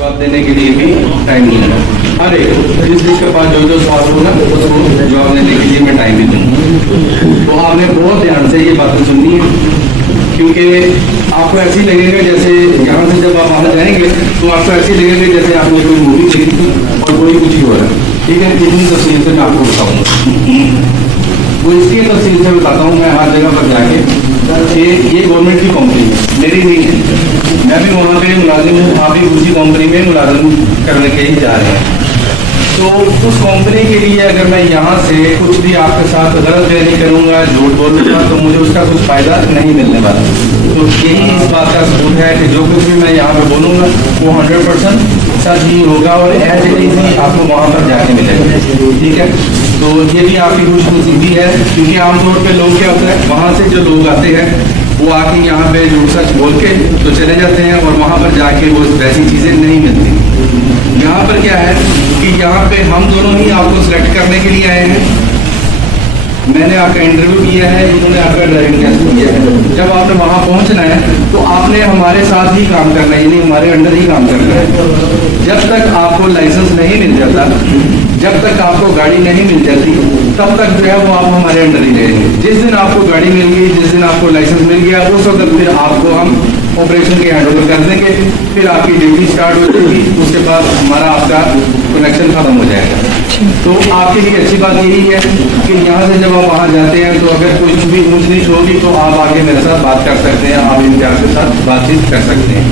जवाब देने के लिए भी टाइम नहीं लगा। अरे जिस के पास जो सवाल होगा उसको जवाब देने के लिए मैं टाइम भी दूँगा। तो आपने बहुत ध्यान से ये बातें सुननी है, क्योंकि आपको ऐसी लगेगा जैसे यहाँ से जब आप वहाँ जाएंगे तो आपको ऐसी लगेगा जैसे आपने कोई मूवी देखी थी और कोई कुछ ही हो रहा है। ठीक है, इतनी तफसील से मैं आपको बताऊँगा। वो इसलिए तफसील से बताता हूँ मैं हर जगह पर जाके कि ये गवर्नमेंट की कंपनी है, मेरी नहीं है। मैं भी वहाँ पे मुलाजिम हूँ, आप भी उसी कंपनी में मुलाजिम करने के ही जा रहे हैं। तो उस कंपनी के लिए अगर मैं यहाँ से कुछ भी आपके साथ गलत नहीं करूँगा, झूठ बोलूँगा, तो मुझे उसका कुछ फ़ायदा नहीं मिलने वाला। तो यही इस बात का सबूत है कि जो कुछ भी मैं यहाँ पर बोलूँगा वो 100% सच ही होगा और एज इट इज ही आपको वहाँ पर जाके मिलेगा। ठीक है, तो ये भी आपकी खुशनसीबी है, क्योंकि आमतौर पर लोग क्या होता है, वहाँ से जो लोग आते हैं वो आके यहाँ पे झूठ सच बोल के तो चले जाते हैं और वहाँ पर जाके वो वैसी चीज़ें नहीं मिलती। यहाँ पर क्या है कि यहाँ पे हम दोनों ही आपको सिलेक्ट करने के लिए आए हैं। मैंने आपका इंटरव्यू किया है, इन्होंने आपका ड्राइविंग टेस्ट किया है। जब आपने वहाँ पहुँचना है तो आपने हमारे साथ ही काम करना है, यानी हमारे अंडर ही काम करना है। जब तक आपको लाइसेंस नहीं मिल जाता, जब तक आपको गाड़ी नहीं मिल जाती, तब तक जो है वो आप हमारे अंडर ही रहेंगे। जिस दिन आपको गाड़ी मिल गई, जिस दिन आपको लाइसेंस मिल गया, उस वक्त फिर आपको हम ऑपरेशन के हैंड ओवर कर देंगे, फिर आपकी ड्यूटी स्टार्ट हो जाएगी, उसके बाद हमारा आपका कनेक्शन खत्म हो जाएगा। तो आपके लिए अच्छी बात यही है कि यहाँ से जब आप वहाँ जाते हैं तो अगर कुछ भी ऊँच नीच होगी तो आप आगे मेरे साथ बात कर सकते हैं, आप इम्तियाज़ के साथ बातचीत कर सकते हैं।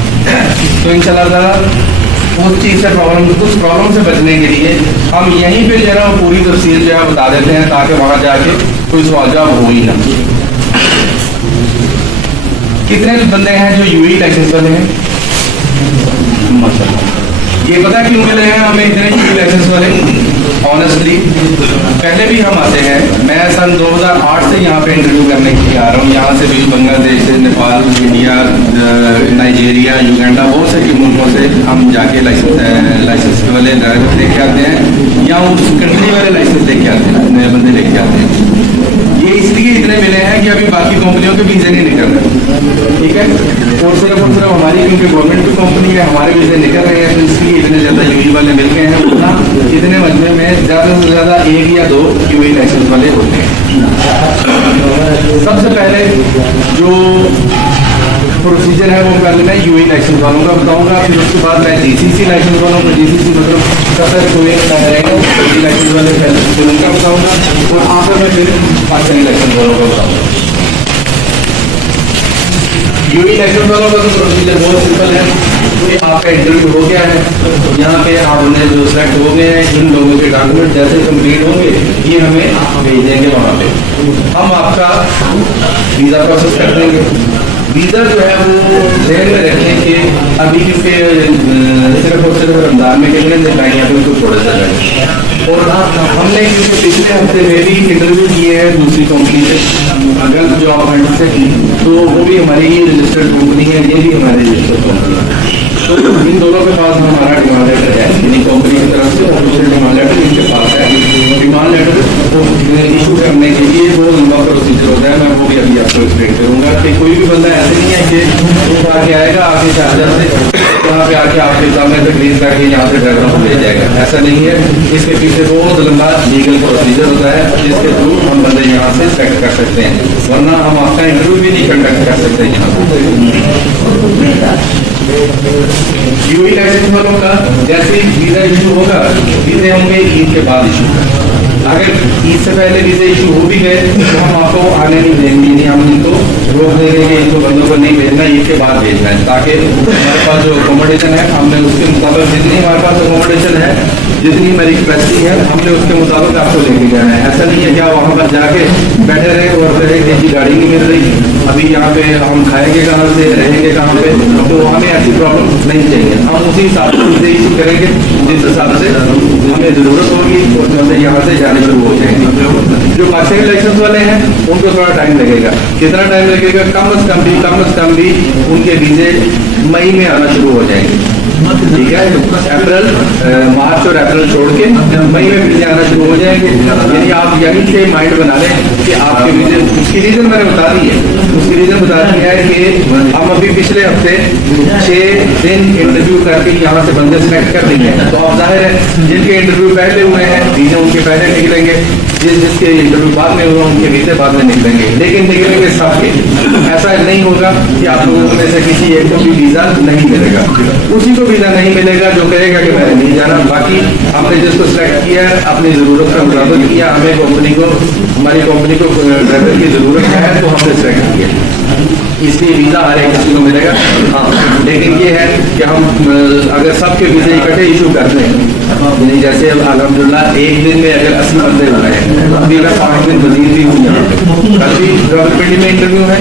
तो इंशाल्लाह उस चीज़ से उस प्रॉब्लम से बचने के लिए हम यहीं पे जो है वो पूरी तफसील जो है बता देते हैं, ताकि वहाँ जाके कोई सवाल जवाब हो ही ना। कितने बंदे हैं जो यूई लाइसेंस वाले हैं? माशाल्लाह। ये पता क्यों मिले हैं हमें इतने यूई लाइसेंस वाले? ऑनेस्टली पहले भी हम आते हैं। मैं सन 2008 से यहाँ पे इंटरव्यू करने के लिए आ रहा हूँ। यहाँ से भी बांग्लादेश से, नेपाल, इंडिया, नाइजीरिया, युगांडा, बहुत से मुल्कों से हम जाके लाइसेंस वाले ड्राइवर लेके आते हैं, या उस कंट्री वाले लाइसेंस लेके आते हैं, नए बंदे लेके आते हैं। ये इसलिए इतने मिले हैं कि अभी बाकी कंपनियों के वीज़े नहीं निकल रहे। ठीक है, और सिर्फ हमारी, क्योंकि गवर्नमेंट की कंपनी है, हमारे वीज़े निकल रहे हैं, तो इसलिए इतने ज़्यादा यूई वाले मिल गए हैं। उतना इतने मजमे में ज़्यादा से ज़्यादा 1 या 2 यूई लाइसेंस वाले होते हैं। सबसे पहले जो प्रोसीजर है वो पहले मैं यूई लाइसेंस वालों का बताऊंगा, फिर उसके बाद मैं जीसीसी लाइसेंस वालों को, जीसीसी मतलब कतर कुवैत रहेगा लाइसेंस वाले फिर उनका बताऊंगा, और आखिर में फिर पाकिस्तानी लाइसेंस वालों का बताऊंगा। यूई लाइसेंस वालों का तो प्रोसीजर बहुत सिंपल है कि आपका इंटरव्यू हो गया है, यहाँ पे आपने जो सेलेक्ट हो गए हैं, इन लोगों के डॉक्यूमेंट जैसे कंप्लीट होंगे ये हमें भेज देंगे वहाँ पे, हम आपका वीज़ा प्रोसेस कर देंगे। वीज़ा जो है वो ध्यान में रखें कि अभी क्योंकि सिर्फ और सिर्फ रमज़ान में कितने दिन आएंगे अभी तो थोड़ा सा है। और हमने क्योंकि पिछले हफ्ते में भी इंटरव्यू किए हैं दूसरी कंपनी से, गल्फ जॉब हंट से की, तो वो भी हमारी ही रजिस्टर्ड कंपनी है, ये भी हमारी रजिस्टर्ड कंपनी है। तो इन दोनों के पास हमारा डिमांड लेटर है, इन्हीं कंपनी की तरफ से ऑफिशियल डिमांड लेटर इनके पास है। डिमांड लेटर इशू करने के लिए वो लंबा प्रोसीजर होता है, मैं वो भी अभी आपको एक्सप्लेन करूँगा कि कोई भी बंदा ऐसे नहीं है कि वो आके आएगा, आके चार्जर से यहाँ पे आके आपके सामने तकरीर करके यहाँ से ड्राइवर को ले जाएगा, ऐसा नहीं है। इसके पीछे बहुत लंबा लीगल प्रोसीजर होता है, जिसके थ्रू हम बंदे यहाँ से सेलेक्ट कर सकते हैं, वरना हम आपका इंटरव्यू भी नहीं कंडक्ट कर सकते यहाँ से। यूई लाइसेंस वालों का जैसे वीज़ा इशू होगा, वीज़े होंगे ईद के बाद इशू। अगर ईद से पहले वीज़े इशू हो भी गए तो हम आपको आने नहीं देंगे, नहीं हम इनको रोक देंगे कि इनको बंदों को नहीं भेजना, ईद के बाद भेजना है, ताकि हमारे पास जो अकोमोडेशन है हमने उसके मुताबिक, जितनी हमारे पास अकोमोडेशन है, जितनी हमारी कैपेसिटी है, हमने उसके मुताबिक आपको लेके जाना है। ऐसा नहीं है कि आप वहाँ पर जाके बैठे रहे और कहे कि जी गाड़ी नहीं मिल रही, अभी यहाँ पे हम खाएंगे कहाँ से, रहेंगे कहाँ पे, तो हमें ऐसी प्रॉब्लम नहीं चाहिए। हम उसी हिसाब से इशू करेंगे जिस हिसाब से हमें ज़रूरत होगी, और जो हमें यहाँ से जाने शुरू हो जाएंगे। जो पाकिस्तानी लाइसेंस वाले हैं उनको थोड़ा टाइम लगेगा। कितना टाइम लगेगा? कम अज़ कम भी उनके वीज़े मई में आना शुरू हो जाएंगे। ठीक है, अप्रैल, मार्च और अप्रैल छोड़ के मई में वीजे आना शुरू हो जाएंगे। यानी आप यहीं से माइंड बना लें कि आपके वीजे, उसकी रीजन मैंने बता दी है, उसकी रीजन बता दी है कि हम अभी पिछले हफ्ते 6 दिन इंटरव्यू करके यहाँ से बंदे सेलेक्ट कर लेंगे। तो अब जाहिर है जिनके इंटरव्यू पहले हुए हैं वीजे उनके पहले निकलेंगे, जिसके इंटरव्यू बाद में हुआ उनके वीजे बाद में निकलेंगे, लेकिन निकलेंगे सबके। ऐसा नहीं होगा कि आप लोगों में से किसी एक को भी वीजा नहीं मिलेगा, उसी को वीजा नहीं मिलेगा जो कहेगा कि मैंने नहीं जाना। बाकी आपने जिसको सिलेक्ट किया है अपनी जरूरत का मुताबिक किया, हमें कंपनी को, हमारी कंपनी को ड्राइवर की जरूरत है तो हमने सिलेक्ट किया, इसलिए वीजा हर एक किसी को मिलेगा। हाँ, लेकिन ये है कि हम अगर सबके वीजे इकट्ठे इशू करते हैं, यानी जैसे अल्हम्दुलिल्लाह एक दिन में अगर 80 बंदे हो गए, अभी अगर 5 दिन मजीद भी हुई हैं, कल भी रावलपिंडी में इंटरव्यू है,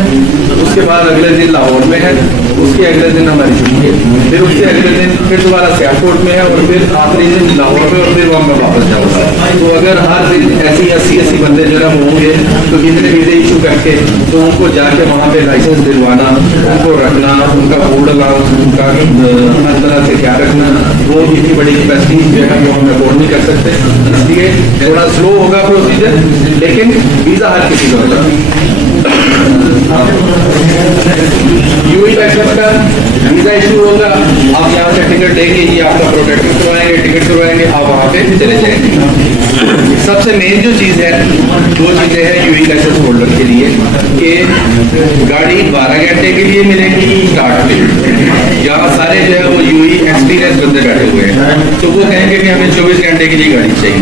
उसके बाद अगले दिन लाहौर में है, उसके अगले दिन हमारी छुट्टी है, फिर उसके अगले दिन फिर दोबारा सियालकोट में है, और फिर आखिरी दिन लाहौर में, और फिर वहाँ मैं वापस जाऊँगा। तो अगर हर दिन ऐसी 80 बंदे जो है वो होंगे तो कितने वीजे इशू करके, तो उनको जाके वहाँ पे लाइसेंस दिलवाना, उनको रखना, उनका फूड अलाउंस, उनका हर तरह से क्या रखना, वो इतनी बड़ी कैपेसिटी जो है वो हम अफोर्ड नहीं कर सकते, इसलिए थोड़ा स्लो होगा प्रोसीजर, लेकिन वीजा हर किसी को होगा। यूई एक्सेस का वीजा इशू होगा, आप यहाँ से टिकट देंगे, ये आपका प्रोटेक्टर करवाएंगे, टिकट करवाएंगे, आप वहाँ पे चले जाएंगे। सबसे मेन जो चीज़ है, 2 चीज़ें हैं यूई लाइसेंस होल्डर के लिए कि गाड़ी 12 घंटे के लिए मिलेगी स्टार्ट में। यहाँ सारे जो है वो यूई एक्सपीरियंस बंदे बैठे हुए हैं, तो वो कहेंगे कि हमें 24 घंटे के लिए गाड़ी चाहिए।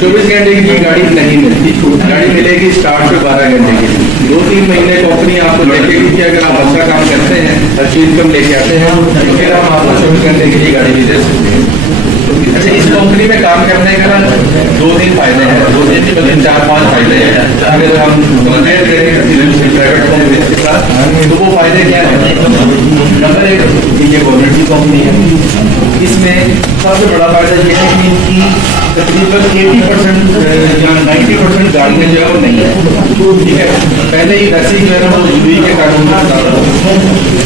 24 घंटे के लिए गाड़ी नहीं मिलती, गाड़ी मिलेगी स्टार्ट पे 12 घंटे के लिए। 2-3 महीने कंपनी आपको देखेगी कि अगर आप अच्छा काम करते हैं, अच्छी इनकम लेके आते हैं, तो फिर हम आपको 24 घंटे के लिए गाड़ी भी दे सकते हैं। अच्छा, इस कंपनी में काम करने का 2-3 फायदे हैं, 2-3 नहीं बल्कि 4-5 फायदे हैं। अगर हम कंपेयर करें प्राइवेट कंपनी के साथ, तो वो फायदे क्या है? नंबर 1, ये गवर्नमेंट की कंपनी है, इसमें सबसे बड़ा फायदा ये है कि इनकी तकरीबन 80% या 90% गाड़ियाँ जो है वो नहीं है। ठीक है, पहले ही टैक्सी जो है ना वो यूपी के कानून में बता रहा हूँ,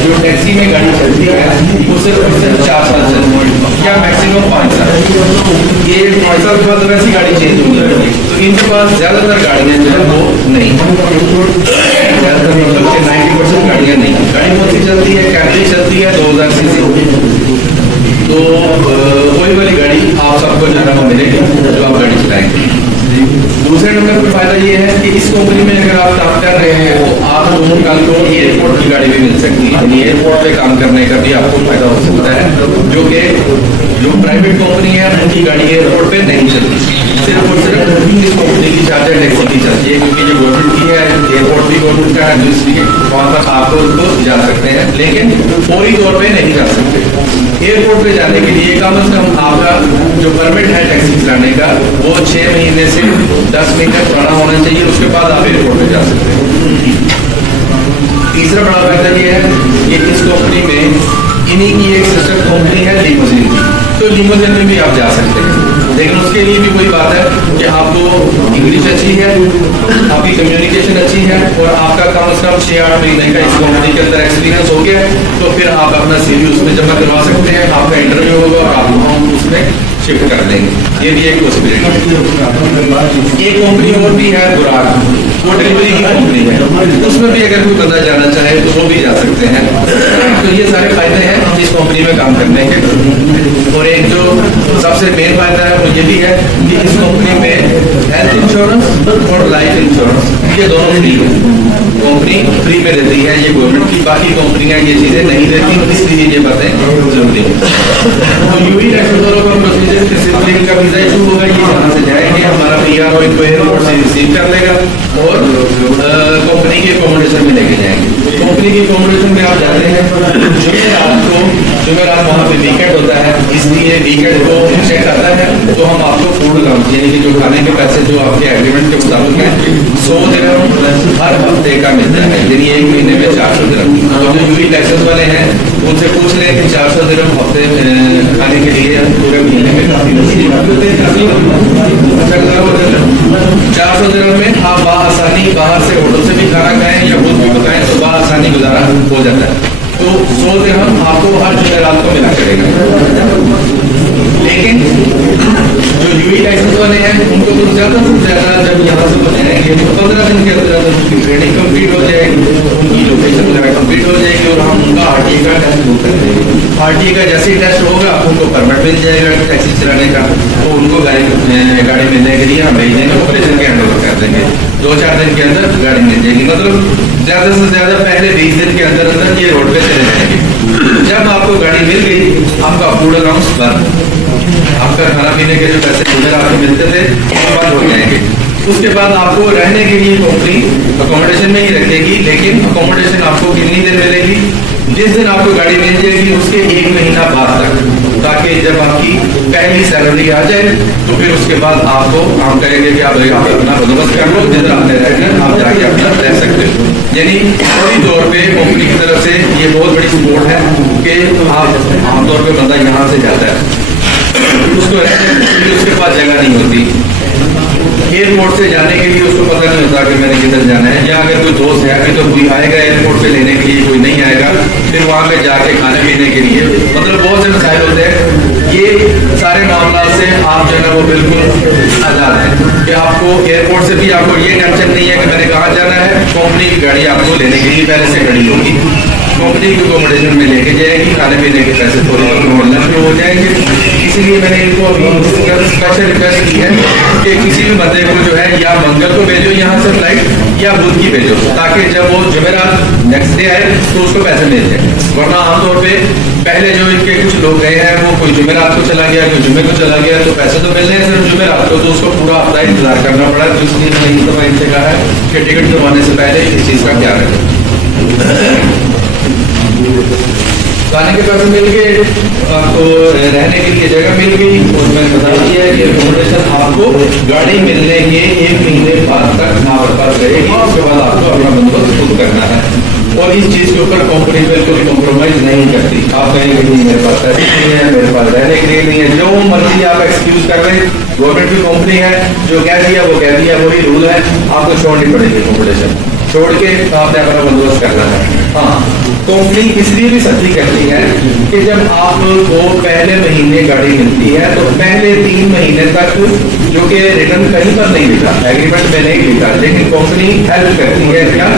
जो टैक्सी में गाड़ी चलती है वो सिर्फ 4 साल चलती या मैक्सिमम 5 साल। ये 5 साल के बाद वैसी गाड़ी चेंज होगी, तो इनके पास ज़्यादातर गाड़ियाँ जो है वो नहीं, ज़्यादातर मतलब 90% गाड़ियाँ नहीं। गाड़ी कौन सी चलती है? कैमरी चलती है 2000 सीसी, तो वही वाली गाड़ी आप सबको जो है वो मिलेगी जो आप गाड़ी चलाएंगे। दूसरे नंबर पर फायदा ये है कि इस कंपनी में अगर आप काम कर रहे हैं तो आप लोगों का तो एयरपोर्ट की गाड़ी भी मिल सकती है, यानी एयरपोर्ट पे काम करने का भी आपको फायदा हो सकता है, जो कि जो प्राइवेट कंपनी है उनकी गाड़ी एयरपोर्ट पे नहीं चलती, सिर्फ और सिर्फ इस कंपनी की चार्जर टैक्सी की चलती है, क्योंकि ये गवर्नमेंट की है, एयरपोर्ट भी गवर्नमेंट का है, तो इसलिए वहाँ पर आप लोग जा सकते हैं, लेकिन फौरी तौर पर नहीं जा सकते। एयरपोर्ट पे जाने के लिए कम से कम आपका जो परमिट है टैक्सी चलाने का वो 6 महीने से 10 महीने पुराना होना चाहिए, उसके बाद आप एयरपोर्ट पे जा सकते हैं। तीसरा बड़ा फायदा ये है कि इस कंपनी में इन्हीं की एक सिस्टर कंपनी है लिमोजिन की, तो लिमोजिन में भी आप जा सकते हैं, लेकिन उसके लिए भी वही बात है कि आपको इंग्लिश अच्छी है, आपकी कम्युनिकेशन अच्छी है, और आपका कम से कम 6-8 महीने का इस कंपनी के अंदर एक्सपीरियंस हो गया, तो फिर आप अपना CV उसमें जमा करवा सकते हैं, आपका इंटरव्यू होगा और आप उसमें शिफ्ट कर देंगे। ये भी एक पॉसिबिलिटी है। एक कंपनी और भी है बुराक, वो डिलीवरी की कंपनी है, उसमें भी अगर कोई बंदा जाना चाहे तो वो भी जा सकते हैं। तो ये सारे फायदे हैं इस कंपनी में काम करने के। और एक जो सबसे मेन फायदा है वो ये भी है कि इस कंपनी में हेल्थ इंश्योरेंस और लाइफ इंश्योरेंस ये दोनों फ्री है, कंपनी फ्री में देती है, ये गवर्नमेंट की बाकी कंपनियां ये चीजें नहीं देती, इसलिए ये बातें जरूरी है। तो यूई रेफरेंस का प्रोसीजर सिंपली इनका वीजा इशू होगा, ये यहाँ से जाएंगे, हमारा PR इनको एयरपोर्ट से रिसीव कर लेगा और कंपनी की अकोमोडेशन में लेके जाएंगे। कंपनी की अकोमोडेशन में आप जाते हैं, जुमेरात वहाँ पे वीकेंड होता है, इसलिए वीकेंड को चेक आता है, तो हम आपको फूड अलाउंस यानी कि जो खाने के पैसे जो आपके एग्रीमेंट के मुताबिक है 100 दिरहम हर हफ्ते का मिलता है, यानी 1 महीने में 400 दिरहम। तो जो यूई टैक्सेस वाले हैं उनसे पूछ लें कि 400 दिरहम हफ्ते खाने के लिए पूरे महीने में 400 दिरहम में आप बासानी बाहर से होटल से भी खाना खाएं या खुद भी पकाएं तो बासानी गुजारा हो जाता है। तो 100 दिरहम आपको हर जुमेरात को मिला करेगा। लेकिन जो यूई लाइसेंस वाले हैं उनको तो ज़्यादा से ज़्यादा जब यहाँ से जाएंगे तो 15 दिन के अंदर उनकी ट्रेनिंग कंप्लीट हो जाएगी, उनकी लोकेशन वगैरह कंप्लीट हो जाएगी और हम उनका आरटीए का टेस्ट बुक कर देंगे। आरटीए का जैसे ही टेस्ट होगा उनको परमिट मिल जाएगा टैक्सी चलाने का, तो उनको गाड़ी मिलने के लिए हम भेज देंगे, ऑपरेशन के हैंड ओवर कर देंगे। 2-4 दिन के अंदर गाड़ी मिल जाएगी, मतलब ज़्यादा से ज़्यादा पहले 20 दिन के अंदर अंदर ये रोड पे चले जाएंगे। जब आपको गाड़ी मिल गई आपका फूड अलाउंस बंद, आपका खाना पीने के जो पैसे उधर आपको मिलते थे वो बंद हो जाएंगे। उसके बाद आपको रहने के लिए कंपनी अकोमोडेशन में ही रखेगी, लेकिन अकोमोडेशन आपको कितनी देर मिलेगी? जिस दिन आपको गाड़ी मिल जाएगी उसके 1 महीना बाद तक, ताकि जब आपकी पहली सैलरी आ जाए तो फिर उसके बाद आपको हम कहेंगे कि आप अपना बंदोबस्त कर लो, जिधर आपने रहना आप जाके अपना रह सकते हो। यानी फौरी तौर पे कंपनी की तरफ से ये बहुत बड़ी सपोर्ट है कि आप आमतौर पे बंदा यहाँ से जाता है उसको रहने के लिए उसके पास जगह नहीं होती, एयरपोर्ट से जाने के लिए उसको पता नहीं होता कि मैंने किधर जाना है, या अगर कोई दोस्त है अभी तो कोई आएगा एयरपोर्ट पे लेने के लिए, कोई नहीं आएगा, फिर वहाँ पे जाके खाने पीने के लिए मतलब बहुत से मसाइल होते हैं। ये सारे मामला से आप जो है वो बिल्कुल आज़ाद है कि आपको एयरपोर्ट से भी आपको ये टेंशन नहीं है कि मैंने कहाँ जाना है, कंपनी की गाड़ी आपको लेने के लिए पहले से खड़ी होगी, कंपनी की अकोमोडेशन में लेके जाएगी, खाने पीने के पैसे थोड़ी मिलना शुरू हो जाएंगे। इसीलिए मैंने इनको अभी स्पेशल रिक्वेस्ट की है कि किसी भी बंदे को जो है या मंगल को भेजो यहाँ से फ्लाइट या बुध की भेजो, ताकि जब वो जुमेरात नेक्स्ट डे आए तो उसको पैसे मिल जाए। वरना आमतौर पे पहले जो इनके कुछ लोग गए हैं वो कोई जुमेरात को चला गया, कोई जुमे को चला गया, तो पैसे तो मिल रहे हैं सिर्फ जुमेरात को, तो उसको पूरा हफ्ता इंतजार करना पड़ा। तो इसलिए मैंने एक दफ़ा इनसे कहा है कि टिकट करवाने से पहले इस चीज़ का ख्याल रखें। खाने के पैसे मिल गए, आपको रहने के लिए जगह मिल गई, और मैंने बता दिया है कि अकोमोडेशन आपको गाड़ी मिलने के 1 महीने बाद तक आपके पास रहेगी। उसके बाद आपको अपना बंदोबस्त खुद करना है, और इस चीज़ के ऊपर कंपनी बिल्कुल कॉम्प्रोमाइज़ नहीं करती। आप कहेंगे नहीं मेरे पास पैसे नहीं है, मेरे पास रहने के लिए नहीं है, जो मर्जी आप एक्सक्यूज़ कर रहे हैं, गवर्नमेंट की कंपनी है, जो कह दिया वो कह दिया, वही रूल है, आपको छोड़नी पड़ेगी अकोमोडेशन, छोड़ के आपने अपना बंदोबस्त करना है। हाँ, कंपनी इसलिए भी सख्ती करती है कि जब आपको पहले महीने गाड़ी मिलती है तो पहले 3 महीने तक, जो कि रिटर्न कहीं पर नहीं लिखा, एग्रीमेंट में नहीं लिखा, लेकिन कंपनी हेल्प करती है क्या,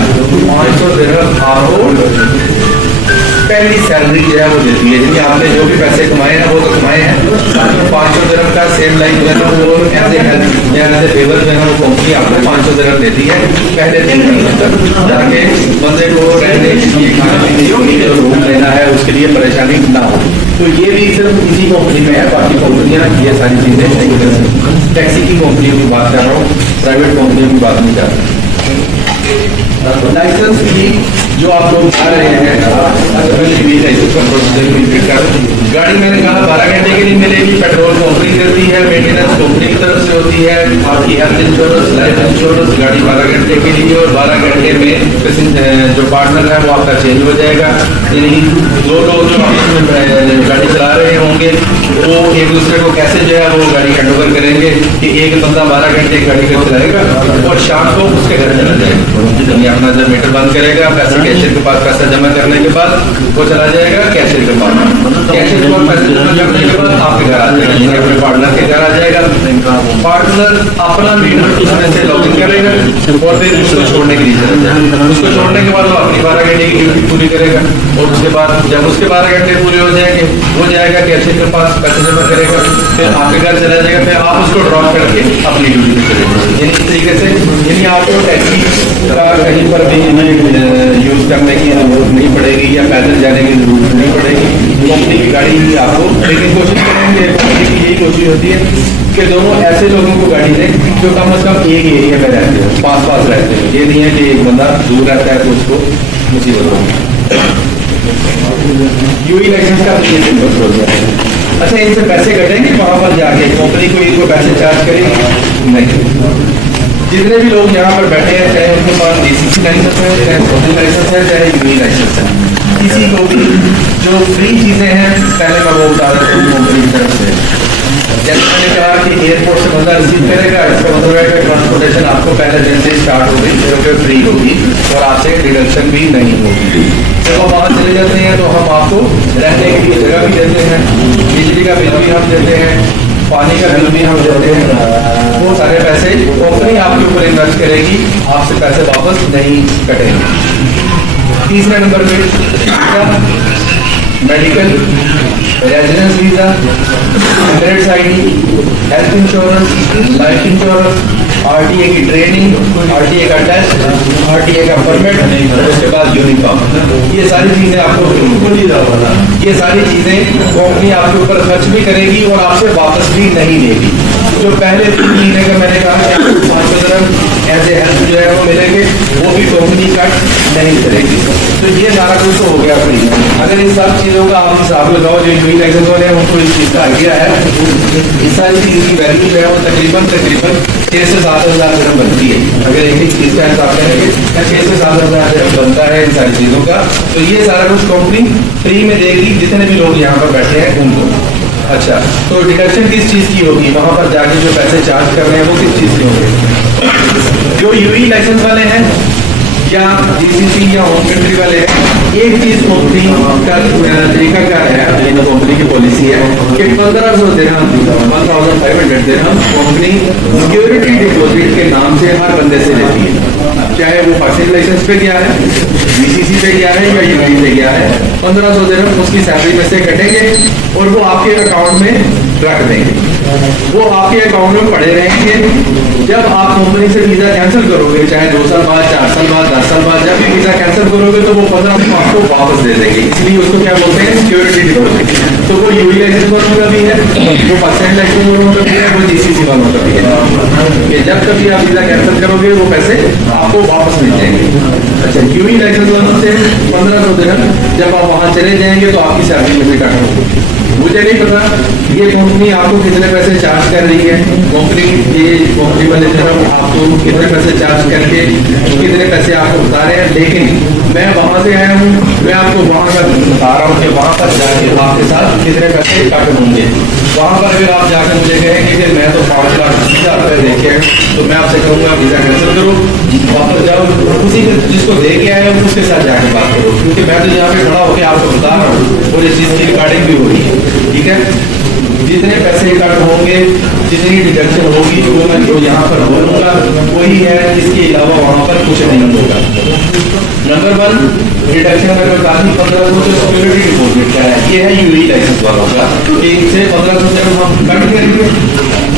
500 दिरहम आपको पहली सैलरी जो है वो देती है। यानी आपने जो भी पैसे कमाए हैं वो तो कमाए हैं, 500 दिरहम का सेम लाइफ जो है ना वो ऐसे फेवर जो है ना वो कंपनी आपको 500 दिरहम देती है पहले 3 महीने तक, ताकि बंदे को रहने के लिए खाना पीने के रूम लेना है उसके लिए परेशानी ना हो। तो ये भी सिर्फ इसी कंपनी में है, बाकी कंपनियाँ ये सारी चीज़ें नहीं कर सकती। टैक्सी की कंपनियों की बात कर रहा हूँ, प्राइवेट कंपनियों की बात नहीं कर रहा। लाइसेंस की जो आप लोग जा रहे हैं, गाड़ी मैंने कहा 12 घंटे के लिए मिलेगी, पेट्रोल कंपनी करती है, मेंटेनेंस कंपनी की तरफ से होती है, आपकी हेल्थ इंश्योरेंस, लाइफ इंश्योरेंस, गाड़ी 12 घंटे के लिए, और 12 घंटे में जो पार्टनर है वो आपका चेंज हो जाएगा। यानी 2 लोग जो गाड़ी चला रहे होंगे वो एक दूसरे को कैसे जो है वो गाड़ी हैंड ओवर करेंगे कि एक बंदा 12 घंटे गाड़ी को चलाएगा और शाम को उसके घर चला जाएगा, अपना जब मीटर बंद करेगा, पैसे कैशियर के पास पैसा जमा करने के बाद वो चला जाएगा कैशियर के पास, कैशियर के पास पैसे जमा करने के बाद आपके घर आ जाएगा, यानी अपने पार्टनर के घर आ जाएगा। पार्टनर अपना मीटर उसमें से लॉग इन करेगा और फिर उसको छोड़ने के लिए चला जाएगा। उसको छोड़ने के बाद वो अपनी 12 घंटे की ड्यूटी पूरी करेगा, और उसके बाद जब उसके 12 घंटे पूरे हो जाएंगे वो जाएगा कैशियर के पास पैसे जमा करेगा, फिर आपके घर चला जाएगा, फिर आप उसको ड्रॉप करके अपनी ड्यूटी पे चले जाएंगे। यानी इस तरीके से यानी आपको टैक्सी का कहीं पर भी यूज़ करने की जरूरत नहीं पड़ेगी या पैदल जाने की जरूरत नहीं पड़ेगी, कंपनी की गाड़ी ही आपको। लेकिन कोशिश करेंगे, कंपनी की यही कोशिश होती है कि दोनों ऐसे लोगों को गाड़ी दें जो कम से कम एक एरिया में रहते हो, पास रहते हो। ये नहीं है कि एक बंदा दूर रहता है तो उसको मुसीबत होगी। यूई लाइसेंस का तो ये सिंपल प्रोसेस है। अच्छा, इनसे पैसे कटेंगे वहाँ पर जाके, कंपनी को इनको पैसे चार्ज करेगी नहीं। जितने भी लोग यहाँ पर बैठे हैं, चाहे उनके पास DCC लाइसेंस है, चाहे सोशल लाइसेंस है, चाहे यूई लाइसेंस है, किसी को भी जो फ्री चीज़ें हैं पहले मैं वो बता देता हूँ कंपनी की तरफ से। जैसे मैंने कहा कि एयरपोर्ट से बंदा रिसीव करेगा, इसका मतलब है कि ट्रांसपोर्टेशन आपको पहले दिन से स्टार्ट हो गई, जो कि फ्री होगी और आपसे डिडक्शन भी नहीं होगी। जब आप वहाँ चले जाते हैं तो हम आपको रहने के लिए जगह भी देते हैं, बिजली का बिल भी हम देते हैं, पानी का बिल भी हम देते हैं। वो सारे पैसे कंपनी आपके ऊपर इन्वेस्ट करेगी, आपसे पैसे वापस नहीं कटेंगे। तीसरे नंबर पे medical, residence visa, Emirates ID, health insurance, life insurance, RTA की ट्रेनिंग, आरटीए का टेस्ट, आरटीए का परमिट, उसके बाद यूनिफॉर्म। ये सारी चीजें आपको, ये सारी चीजें कंपनी आपके ऊपर खर्च भी करेगी और आपसे वापस भी नहीं लेगी। जो पहले 3 महीने का मैंने कहा 500 दिरहम एज ए हेल्प जो है वो मिलेंगे, वो भी कंपनी कट नहीं करेगी। तो ये सारा कुछ तो हो गया फ्री। अगर इन सब चीज़ों का आप हिसाब लगाओ, जो यूई लाइसेंस वाले हैं उनको इस चीज़ का आइडिया है, इस सारी चीज़ की वैल्यू जो है वो तकरीबन 6 से 7 हज़ार दिरहम बनती है। अगर एक चीज़ का हिसाब करेंगे 6 से 7 हज़ार दिरहम बनता है इन सारी चीज़ों का। तो ये सारा कुछ कंपनी फ्री में देगी जितने भी लोग यहाँ पर बैठे हैं उनको। अच्छा, तो डिडक्शन किस चीज़ की होगी? वहाँ पर जाके जो पैसे चार्ज कर रहे हैं वो किस चीज़ के होंगे? जो यूई लाइसेंस वाले हैं या जीसीसी या होम कंट्री वाले हैं, एक चीज कंपनी का तरीका क्या है, कंपनी की पॉलिसी है कि 1500 दिरहम 1500 दिरहम कंपनी सिक्योरिटी डिपॉजिट के नाम से हर बंदे से लेती है, चाहे वो पर्सनल लाइसेंस पे गया है, बीसीसी पे गया है या यूई पे गया है। 1500 दिरहम उसकी सैलरी में से कटेंगे और वो आपके अकाउंट में रख देंगे, वो आपके अकाउंट में पड़े रहेंगे। जब आप कंपनी से वीजा कैंसिल करोगे, चाहे 2 साल बाद, 4 साल बाद, 10 साल बाद, जब भी वीजा कैंसिल करोगे तो वो 1500 आपको वापस दे देंगे। इसलिए उसको क्या बोलते हैं? Security deposit. तो वो यूई लाइसेंस वालों का भी है, वो पर्सनल लाइसेंस वालों का भी है, वो जीसीसी वालों का भी है कि जब कभी आप वीजा कैंसिल करोगे वो पैसे आपको वापस मिल जाएंगे। अच्छा, यूई लाइसेंस वालों से 1500 दिरहम जब आप वहाँ चले जाएंगे तो आपकी सैलरी में से कट होगी। मुझे नहीं पता ये कंपनी आपको कितने पैसे चार्ज कर रही है, कंपनी वाले तरफ आपको कितने पैसे चार्ज करके कितने पैसे आपको बता रहे हैं, लेकिन मैं वहाँ से आया हूँ, मैं आपको वहाँ का बता रहा हूँ कि वहाँ पर जाके आपके साथ कितने पैसे कट होंगे। वहाँ पर अगर आप जाकर मुझे कहेंगे कि मैं तो 5 लाख 20,000 रुपये देखे हैं, तो मैं आपसे कहूँगा वीज़ा कैंसिल करो, वापस जाओ, उसी जिसको दे के आए हो उसके साथ जाके बात करो, क्योंकि मैं तो यहाँ पे खड़ा होकर आपको बता रहा हूँ और इस चीज़ की रिकॉर्डिंग भी हो रही है। ठीक है, जितने पैसे कट होंगे, जितनी डिडक्शन होगी, वो मैं जो यहाँ पर बोलूँगा वही है, इसके अलावा वहाँ पर कुछ नहीं होगा। नंबर 1 डिडक्शन अगर काफी 1500 से सिक्योरिटी डिपॉजिट का है, ये है यूई लाइसेंस वालों का, इनसे 1500 से हम कट करेंगे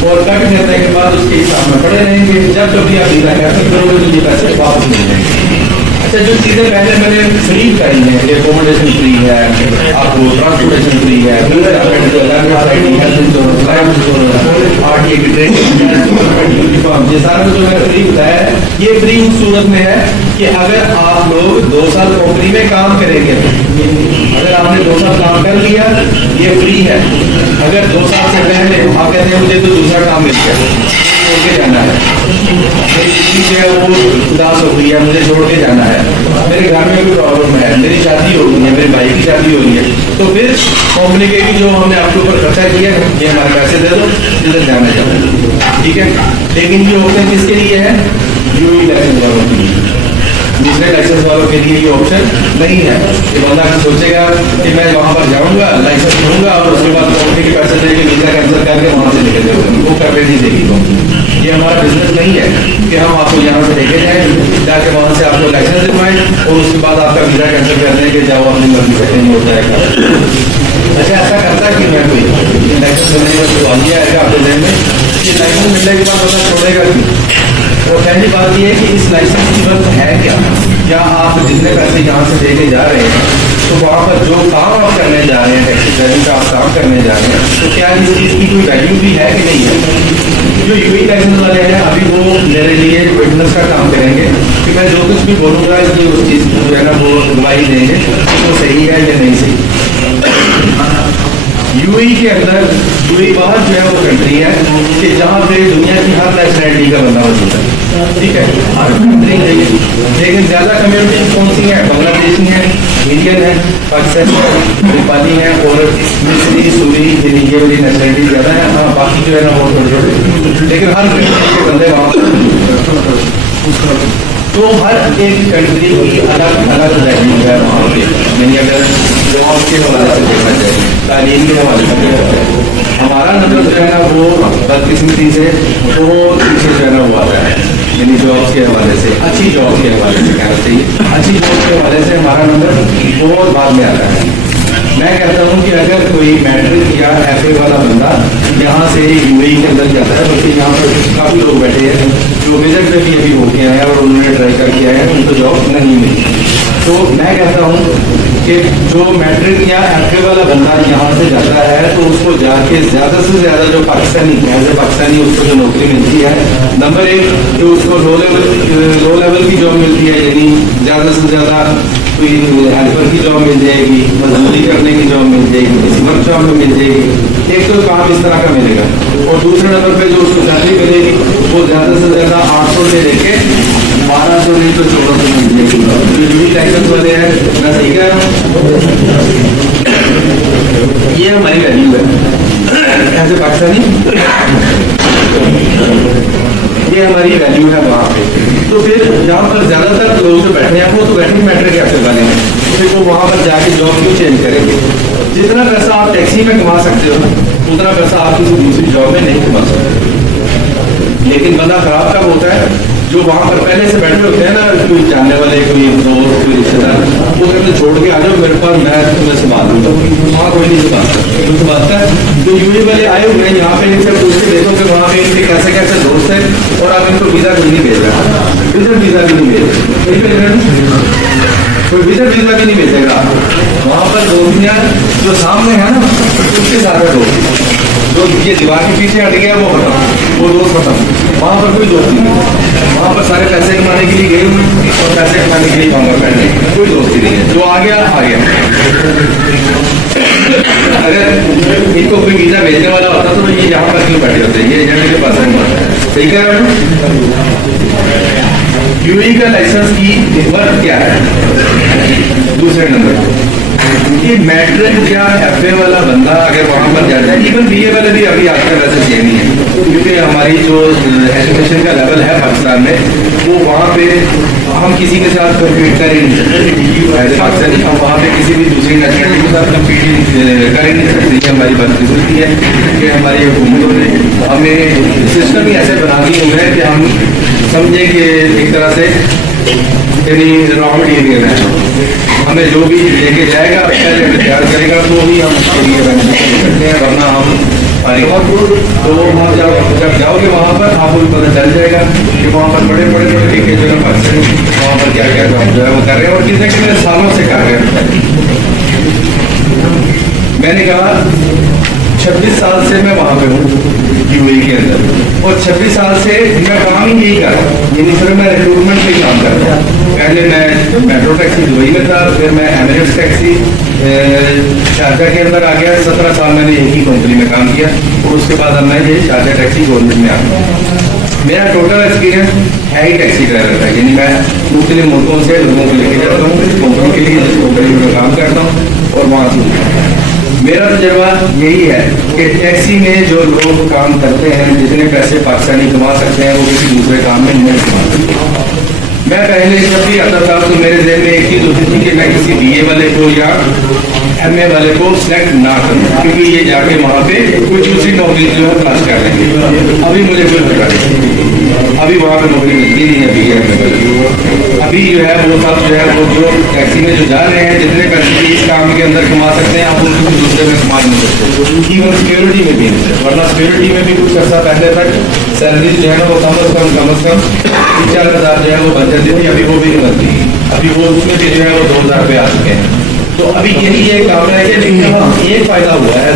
और कट करने के बाद उसके हिसाब में पड़े रहेंगे। जब कभी आप वीजा कैंसिल करोगे तो ये पैसे वापस मिल जाएंगे। अच्छा, जो चीज़ें पहले मैंने फ्री करी हैं, एकोमोडेशन फ्री है, आपको ट्रांसपोर्टेशन फ्री है, आरटीए की ट्रेनिंग, यूनिफॉर्म, ये सारा जो मैं फ्री बताया है, ये फ्री उस सूरत में है कि अगर आप लोग 2 साल कंपनी में काम करेंगे, अगर आपने 2 साल काम कर लिया ये फ्री है। अगर 2 साल से पहले आप कहते हैं मुझे तो दूसरा काम मिल गया, छोड़ के जाना है, जो है वो उदास हो गई है, मुझे छोड़ के जाना है, मेरे घर में कोई प्रॉब्लम है, मेरी शादी हो गई है, मेरे भाई की शादी हो गई है, तो फिर कंपनी के जो हमने आपके ऊपर खर्चा किया ये हमारे पैसे दे दो, जिधर जाना चाहिए। ठीक है, लेकिन ये ऑप्शन किसके लिए है? यूई लाइसेंस वालों के लिए। दूसरे लाइसेंस वालों के लिए ये ऑप्शन नहीं है कि बंदा सोचेगा कि मैं वहाँ पर जाऊँगा, लाइसेंस लूँगा और उसके बाद कंपनी के पैसे देके वीजा कैंसिल करके वहाँ से लेके जाऊँगा, वो कर नहीं देगी कंपनी। ये हमारा बिजनेस नहीं है कि हम आपको यहाँ से लेके जाएँ, जाके वहाँ से आपको लाइसेंस दिलवाएं और उसके बाद आपका वीजा कैंसिल कर दें कि जाओ अपनी मर्जी से नहीं हो जाएगा। अच्छा, ऐसा करता है कि मैं कोई लाइसेंस मिलने का सवाल ये आएगा आपके जहन में कि लाइसेंस मिलने के बाद पता छोड़ेगा कि, और पहली बात यह है कि इस लाइसेंस की वक्त है क्या आप जितने पैसे यहाँ से लेके जा रहे हैं तो वहाँ पर जो काम आप करने जा रहे हैं, टैक्सी ड्राइविंग का आप काम करने जा रहे हैं, तो क्या इस चीज़ की कोई वैल्यू भी है कि नहीं है? जो यूई लाइसेंस वाले हैं अभी वो मेरे लिए विटनेस का काम करेंगे कि मैं जो कुछ भी बोलूँगा इसलिए उस चीज़ की जो है ना वो गवाही देंगे तो सही है या नहीं सही। यूएई के अंदर, यूएई बाहर जो है वो कंट्री है कि जहाँ पे दुनिया की हर नेशनलिटी का बंदा मौजूद है। ठीक है, हर कंट्री है, लेकिन ज़्यादा कम्युनिटी कौन सी है? बांग्लादेशी है, इंडियन है, पाकिस्तानी है, नेपाली है और मिस्री, सूरी, ये वाली नेशनलिटी ज़्यादा है। हाँ, बाकी जो है ना वो छोटे छोटे, लेकिन हर कंट्री के बंदे वहाँ तो हर एक कंट्री की अलग अलग वैल्यू है वहाँ पे, यानी अगर जॉब के हवाले से देखा जाए, तालीम के हवाले से देखा जाए, हमारा नंबर जो है ना वो बदकिस्मती से बहुत पीछे जो है ना वो आता है, यानी जॉब्स के हवाले से, अच्छी जॉब के हवाले से कहना चाहिए, अच्छी जॉब के हवाले से हमारा नंबर बहुत बाद में आता है। मैं कहता हूँ कि अगर कोई मैट्रिक या FA वाला बंदा यहाँ से UAE के अंदर जाता है, बल्कि यहाँ पर काफ़ी लोग बैठे हैं जो विजिट पे भी अभी होके आए हैं और उन्होंने ट्राई करके आए हैं, उनको जॉब नहीं मिली। तो मैं कहता हूँ कि जो मैट्रिक या FA वाला बंदा यहाँ से जाता है तो उसको जाके ज़्यादा से ज़्यादा जो पाकिस्तानी एज ए पाकिस्तानी उसको जो नौकरी मिलती है, नंबर एक जो उसको लो लेवल की जॉब मिलती है, यानी ज़्यादा से ज़्यादा कोई हेल्पर की जॉब मिल जाएगी, मजदूरी करने की जॉब मिल जाएगी, किसी वर्कशॉप में मिल जाएगी, एक तो काम इस तरह का मिलेगा। और दूसरे नंबर पे जो उसको सैलरी मिलेगी वो ज़्यादा से ज़्यादा 800 से लेके 1200 नहीं तो 1400 मिल जाएगी। जो लाइसेंस वाले हैं, मैं सही कह रहा हूँ, ये हमारी वैल्यू है ऐसे पाकिस्तानी, ये हमारी वैल्यू है वहाँ पे। तो फिर यहाँ पर ज़्यादातर लोग जो बैठे हैं वो तो बैठे मैट्रिक कैसे वाले हैं, फिर वो वहाँ पर जाके जॉब क्यों चेंज करेंगे? जितना पैसा आप टैक्सी में कमा सकते हो उतना पैसा आप किसी दूसरी जॉब में नहीं कमा सकते। लेकिन बंदा खराब कब होता है? जो वहाँ पर पहले से बैठे होते हैं ना, कोई जानने वाले, कोई दोस्त, कोई रिश्तेदार, वो कहते छोड़ के आ जाओ मेरे पास, मैं तुम्हें संभाल दूँगा। वहाँ कोई नहीं संभालता है। तो UAE वाले आए हुए हैं यहाँ पे, इनसे पूछ के देखो कि वहाँ पे इनके कैसे कैसे दोस्त हैं और आप इनको वीज़ा भी नहीं भेज रहे, विजिट वीज़ा भी नहीं भेज, कोई विजिट वीज़ा भी नहीं भेजेगा। वहाँ पर दोस्तियाँ जो सामने है ना उसके साथ दोस्ती, जो ये दीवार के पीछे हट गया वो खत्म, वो दोस्त खत्म, वहाँ पर कोई दोस्ती नहीं। वहाँ पर सारे पैसे कमाने के लिए गए हुए और पैसे कमाने के लिए वहाँ पर बैठे, कोई दोस्ती नहीं है। जो आ गया आ गया। अगर इनको कोई वीज़ा भेजने वाला होता तो ये यहाँ पर क्यों बैठे होते? ये एजेंट के पास है, सही कह रहे हो? UAE का लाइसेंस की वर्थ क्या है? दूसरे नंबर ये मैट्रिक या FA वाला बंदा अगर वहाँ पर जाता है, इवन BA वाले भी अभी आजकल वैसे सेम ही है, क्योंकि हमारी जो एजुकेशन का लेवल है पाकिस्तान में वो वहाँ पे हम किसी के साथ कम्पीट कर ही नहीं सकते। पाकिस्तानी हम वहाँ पे किसी भी दूसरी नेशनलिटी के साथ कम्पीट कर ही नहीं सकते। हमारी बदकिस्मती है कि हमारी हुकूमतों ने हमें सिस्टम ही ऐसे बना दिए हुए हैं कि हम समझे कि एक तरह से यानी रॉ मटीरियल है, हमें जो भी लेके जाएगा पहले तैयार करेगा तो ही हम उसके लिए सकते हैं, वरना हम पाएंगे। तो हम जब जाओगे वहाँ पर आपको भी पता चल जाएगा कि वहाँ पर बड़े बड़े तरीके जो है वहाँ पर क्या क्या काम जो है वो कर रहे हैं और कितने कितने सालों से कर रहे हैं। मैंने कहा 26 साल से मैं वहाँ पे हूँ UAE के अंदर, और 26 साल से मैं काम ही यही कर रहा हूँ, यानी सिर्फ मैं रिक्रूटमेंट पे ही काम कर रहा हूँ। पहले मैं मेट्रो टैक्सी दुबई में था, फिर मैं एमिरेट्स टैक्सी शारजा के अंदर आ गया। 17 साल मैंने एक ही कंपनी में काम किया और उसके बाद अब मैं ये शारजा टैक्सी गवर्नमेंट में आ गया। मेरा टोटल एक्सपीरियंस है ही टैक्सी ड्राइवर का, यानी मैं मुख्तलिफ मुल्कों से लोगों को लेके जाता हूँ कंपनी के लिए, जिस कंपनी में काम करता हूँ, और वहाँ से मेरा तजर्बा यही है कि टैक्सी में जो लोग काम करते हैं, जितने पैसे पाकिस्तानी कमा सकते हैं वो किसी दूसरे काम में नहीं कमा सकते। मैं पहले जब भी आता था तो मेरे जहन में एक चीज़ होती थी कि मैं किसी BA वाले को या MA वाले को सिलेक्ट ना करूँ, क्योंकि ये जाके वहाँ पे कोई दूसरी नौकरी जो है तलाश कर लेंगे। अभी मुझे कोई पता नहीं, अभी वहाँ पर नौकरी मिलती नहीं है BA MA वाले। अभी जो है वो सब जो है वो जो टैक्सी में जो जा रहे हैं, जितने पैसे इस काम के अंदर कमा सकते हैं आप उनको दूसरे में कमा नहीं सकते, इवन सिक्योरिटी में भी नहीं। वरना सिक्योरिटी में भी कुछ अर्सा पहले तक सैलरी जो है ना वो कम अज़ कम 3-4 हज़ार जो है वो बन जाती थी, अभी वो भी नहीं बनती। अभी वो उसमें भी जो है वो 2000 रुपये आ चुके हैं। तो अभी यही एक काम है कि एक फ़ायदा हुआ है,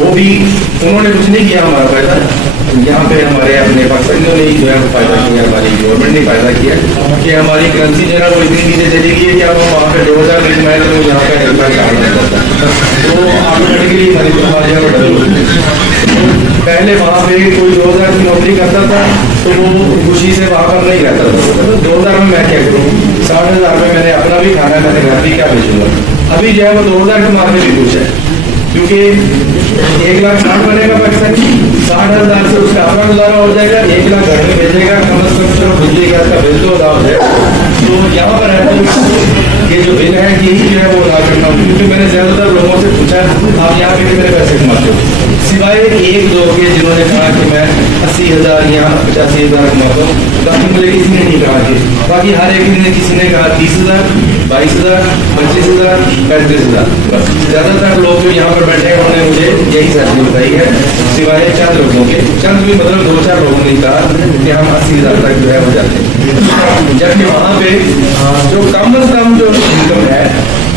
वो भी उन्होंने कुछ नहीं किया हमारा फ़ायदा, यहाँ पे हमारे अपने पाकिस्तानियों ने जो है वो फ़ायदा किया, हमारी गवर्नमेंट ने फ़ायदा किया कि हमारी करेंसी जो है वो इतनी नीचे चली गई है कि अब हम वहाँ पे 2000 मिल पाए तो यहाँ का हेल्प काम नहीं करता, तो ऑटोमेटिकली हमारी समाज है वो डबल होती है। पहले वहाँ पे कोई 2000 की नौकरी करता था तो वो खुशी से वहाँ पर नहीं रहता था, तो 2000 में मैं क्या करूँ, 60,000 में मैंने अपना भी खाना, मैंने घर भी क्या भेजूंगा। अभी जो है वो 2000 के मार्केट भी कुछ है, क्योंकि 1,60,000 बनेगा पैसा, 60,000 से उसका अपना गुजारा हो जाएगा, 1,00,000 घर में भेजेगा, कम से कम चलो बिजली गैस का बिल तो अदा हो जाएगा। तो यहाँ पर है तो ये जो बिल है यही जो है वो अदा करना होगा, क्योंकि मैंने ज़्यादातर लोगों से पूछा आप यहाँ पे मेरे पैसे कमाते हो, सिवाय एक दो के जिन्होंने कहा कि मैं 80,000 या 85,000 कमाता हूँ, बाकी मुझे किसी ने नहीं कहा कि, बाकी हर एक ने किसी ने कहा 30,000, 22,000, 25,000, 35,000। बस ज़्यादातर लोग जो यहाँ पर बैठे हैं उन्होंने मुझे यही सैलरी बताई है, सिवाय चंद लोगों के, चंद भी मतलब 2-4 लोगों ने कहा कि हम 80,000 तक जो है हो जाते हैं। जबकि वहाँ पे जो कम से कम जो इनकम है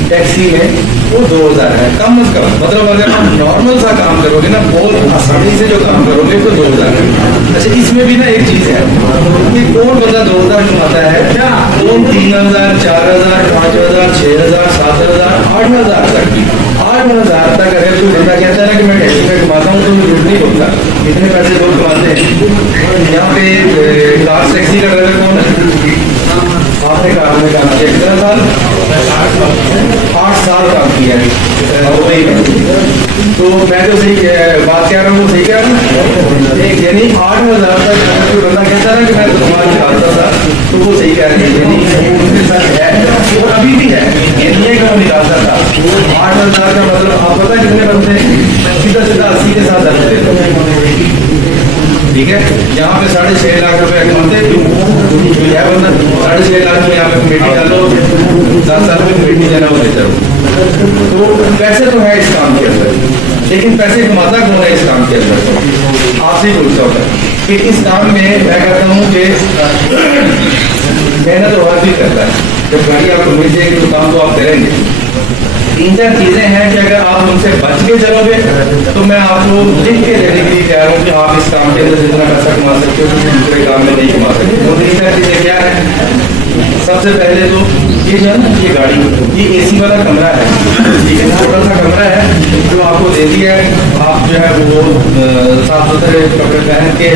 टैक्सी में वो 2,000 है कम से कम, मतलब अगर आप नॉर्मल सा काम करोगे ना, बहुत आसानी से जो काम करोगे तो 2,000 है। अच्छा, इसमें भी ना एक चीज़ है कि कौन बंदा 2,000 कमाता है, कौन 3,000, 4,000, 5,000, 6,000, 7,000, 8,000 तक की, 8,000 तक अगर कोई बंदा कहता है ना कि मैं टैक्सी में कमाता हूँ तो मुझे झूठ नहीं बोलता, इतने पैसे लोग कमाते हैं। यहाँ पे कार टैक्सी का ड्राइवर कौन है, आपने कार में काम किया कितना साल, 8 साल काम किया है दुबई में। तो मैं जो सही बात कह रहा हूँ वो सही कह रहा हूँ, यानी 8,000 तक अगर कोई बंदा कहता है कि मैं तुम्हारा चलाता था तो वो सही कह रहे हैं, यानी उनके साथ है वो अभी भी है, ये नहीं है कि वो निकालता था। 8,000 का मतलब आप पता है कितने बंदे सीधा सीधा 80 के साथ दर्ज देते हैं, ठीक है। यहाँ पे 6.5 लाख रुपए कमाते क्यों यह बंदा 6.5 लाख में यहाँ पे कमेटी डालो, 10 साल में कमेटी देना वो देता है। तो पैसे तो है इस काम के अंदर, लेकिन पैसे कमाता कौन है इस काम के अंदर, आपसे ही पूछता होता है कि इस काम में मैं कहता हूँ कि मेहनत तो और भी करता है। जब गाड़ी आपको मिल जाएगी तो काम तो आप करेंगे। 3-4 चीजें हैं कि अगर आप उनसे बच के चलोगे तो मैं आपको लिख के देने के लिए कह रहा हूँ कि आप इस काम के अंदर जितना पैसा कमा सकते हो तो दूसरे काम में नहीं कमा सकते। तो 3-4 चीजें क्या है, सबसे पहले तो ये जो है ना, ये गाड़ी ये AC वाला कमरा है, ठीक है, छोटा सा कमरा है जो आपको दे दिया है। आप जो है वो साफ सुथरे कपड़े पहन के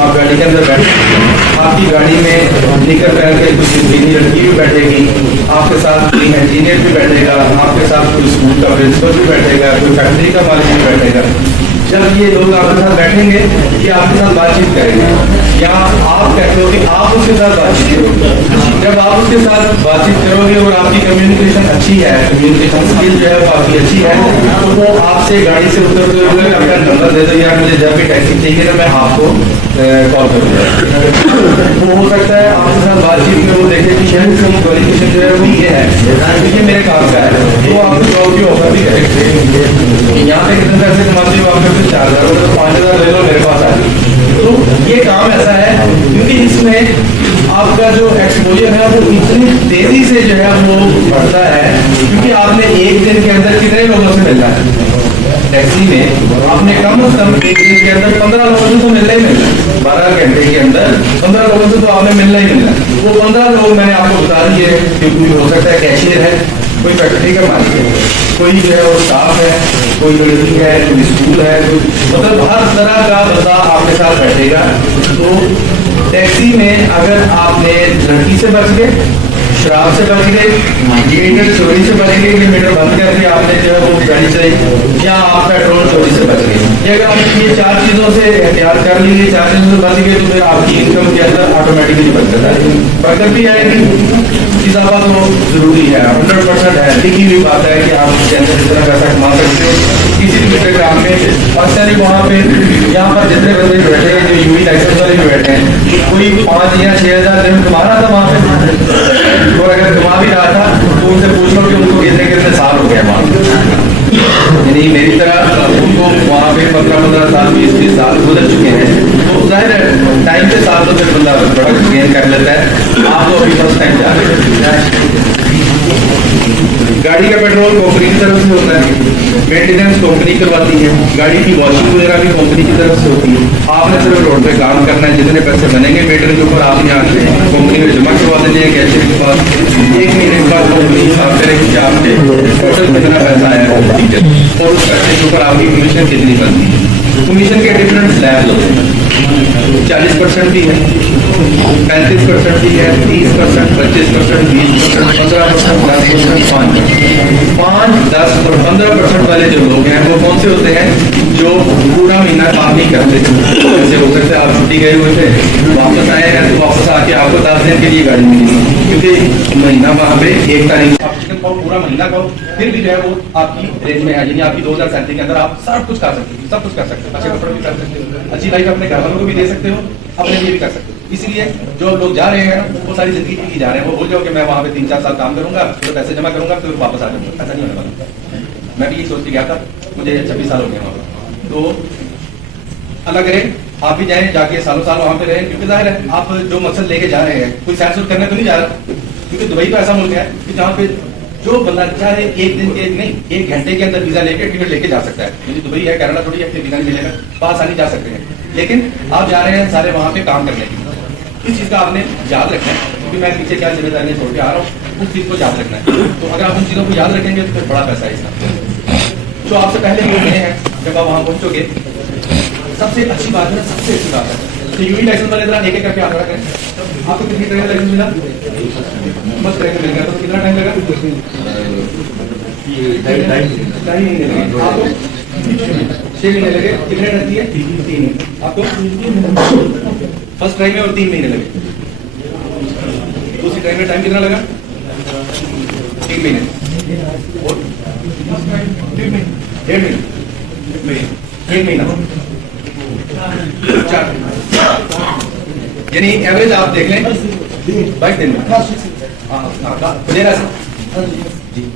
आप गाड़ी के अंदर बैठे, आपकी गाड़ी में निकर पहन के कुछ सीधी लड़की भी बैठेगी, आपके साथ कोई इंजीनियर भी बैठेगा, आपके साथ कोई स्कूल का प्रिंसिपल भी बैठेगा, कोई फैक्ट्री का मालिक भी बैठेगा। जब ये लोग आपके साथ बैठेंगे ये आपके साथ बातचीत करेंगे, या आप कहते हो कि आप उसके साथ बातचीत करोगे। जब आप उसके साथ बातचीत करोगे और आपकी कम्युनिकेशन अच्छी है, कम्युनिकेशन स्किल जो है वो आपकी अच्छी है, तो वो आपसे गाड़ी से उतरते हुए अपना नंबर दे दो, यार मुझे जब भी टैक्सी चाहिए तो मैं आपको कॉल करूँगा। वो हो सकता है आपके साथ बातचीत में वो देखे कि शायद क्वालिफिकेशन जो है वो ये है, ये मेरे काम का है, तो वो आपको जॉब की ऑफर भी करेंगे। यहाँ पे कितने पैसे कमाते हो, आपके 4,000 तो 5,000 ले लो, मेरे पास आ जाए। तो ये काम ऐसा है क्योंकि इसमें आपका जो एक्सपोजर है वो इतनी तेजी से जो है वो बढ़ता है, क्योंकि आपने एक दिन के अंदर कितने लोगों से मिलना है टैक्सी में, आपने कम से कम एक दिन के अंदर 15 लोगों से तो मिलना ही मिलना है। 12 घंटे के अंदर 15 लोगों से तो आपने मिलना ही मिलना है। वो 15 लोग मैंने आपको बता दिए कि कोई हो सकता है कैशियर है, कोई फैक्ट्री का मालिक है, कोई जो है वो स्टाफ है, कोई लड़की है, कोई स्कूल है, कोई मतलब हर तरह का बंदा आपके साथ बैठेगा। तो टैक्सी में अगर आपने लड़की से बच गए, शराब से बच गए, मीटर चोरी से बच गए, मीटर बंद करके आपने जो है वो गाड़ी चलाई, या आप पेट्रोल चोरी से बच गए, या अगर आपने ये 4 चीज़ों से एहतियात कर ली, 4 चीज़ों से बच गए, तो फिर आपकी इनकम के अंदर ऑटोमेटिकली बचत आएगी, बरकत भी आएगी। इजाफा तो जरूरी है, 100% है, लिखी हुई बात है कि आप इसके अंदर जितना पैसा कमा सकते हो किसी भी काम में। और सर वहाँ पे यहाँ पर जितने बंदे बैठे हैं जो यूवी लाइसेंस वाले भी बैठे हैं, कोई 5 या 6,000 दिन कमा रहा था वहाँ पे, और अगर कमा भी रहा था तो उनसे पूछ लो कि उनको कितने साल हो गया वहाँ, यानी मेरी तरह उनको वहाँ पे 15 साल 20 साल गुजर चुके हैं। तो जाहिर है टाइम के साथ तो फिर बंदा बड़ा गेन कर लेता है। आप तो अभी फर्स्ट टाइम जा रहे हैं। गाड़ी का पेट्रोल कंपनी की तरफ से होता है, मेंटेनेंस कंपनी करवाती है, गाड़ी की वॉशिंग वगैरह भी कंपनी की तरफ से होती है। आपने सिर्फ रोड पे काम करना है, जितने पैसे बनेंगे मीटर के ऊपर आप यहाँ से कंपनी में जमा करवा दीजिए कैशियर के पास। 1 महीने के बाद कंपनी हिसाब करेगी कि आपके टोटल कितना पैसा आया है और उस पैसे के ऊपर आपकी कमीशन कितनी बनती है। कमीशन के डिफरेंट स्लैब होते हैं, 40% भी है, 35% भी है, 30%, 25%, 20%, 15%, 10%, 5, 10 और 15% वाले जो लोग हैं वो कौन से होते हैं? जो पूरा महीना काम नहीं करते। जैसे हो सकता है आप छुट्टी गए हुए थे, वापस आए हैं, तो वापस आके आपको 10 दिन के लिए गाड़ी मिली, क्योंकि महीना वहाँ पे एक तारीख आप चिकन खाओ, पूरा महीना खाओ, फिर भी जो है वो आपकी रेंज में है, यानी आपकी 2000 सैलरी के अंदर आप सब कुछ कर सकते हो, सब कुछ कर सकते हो, अच्छे कपड़े भी कर सकते हो, अच्छी लाइफ अपने घर वालों को भी दे सकते हो, अपने लिए भी कर सकते हो। इसीलिए जो लोग जा रहे हैं वो सारी जिंदगी के लिए जा रहे हैं, वो बोल जाओ कि मैं वहाँ पे 3-4 साल काम करूंगा, फिर पैसे जमा करूंगा, फिर वापस आ जाऊंगा, ऐसा नहीं होने वाला। मैं भी यही सोच के गया था, मुझे 26 साल हो गए वहाँ पर, तो अलग रहे, आप भी जाएं, जाके सालों साल वहाँ पे रहे, क्योंकि जाहिर है आप जो मकसद लेके जा रहे हैं, कोई सैर सूर करने तो नहीं जा रहा, क्योंकि दुबई तो ऐसा मुल्क है कि जहाँ पे जो बंदा चाहे एक दिन के नहीं 1 घंटे के अंदर वीजा लेके टिकट लेके जा सकता है, क्योंकि दुबई है, केरला थोड़ी है, वीजा नहीं मिलेगा, आसानी जा सकते हैं। लेकिन आप जा रहे हैं सारे वहाँ पे काम करने के लिए, इस चीज़ का आपने याद रखना है, क्योंकि मैं पीछे क्या जिम्मेदारियां छोड़ के आ रहा हूँ, उस चीज़ को याद रखना है। तो अगर आप उन चीज़ों को याद रखेंगे तो फिर बड़ा पैसा है इसका। तो आपसे पहले लोग गए हैं, जब आप वहाँ पहुँचोगे, सबसे अच्छी बात है, सबसे अच्छी बात है तो यूई लाइसेंस वाले तरह एक करके आधार करें। आपको कितनी तरह का लाइसेंस मिला? बस तरह का मिल गया, तो कितना टाइम लगा? 2.5 महीने लगे आपको, 6 महीने लगे, कितने रहती है? 3 आपको फर्स्ट टाइम में, और 3 महीने लगे। दूसरी टाइम में टाइम कितना लगा? 3 महीने और 1.5 महीने, 1 महीना, 4, यानी एवरेज आप देख लें 22 दिन में।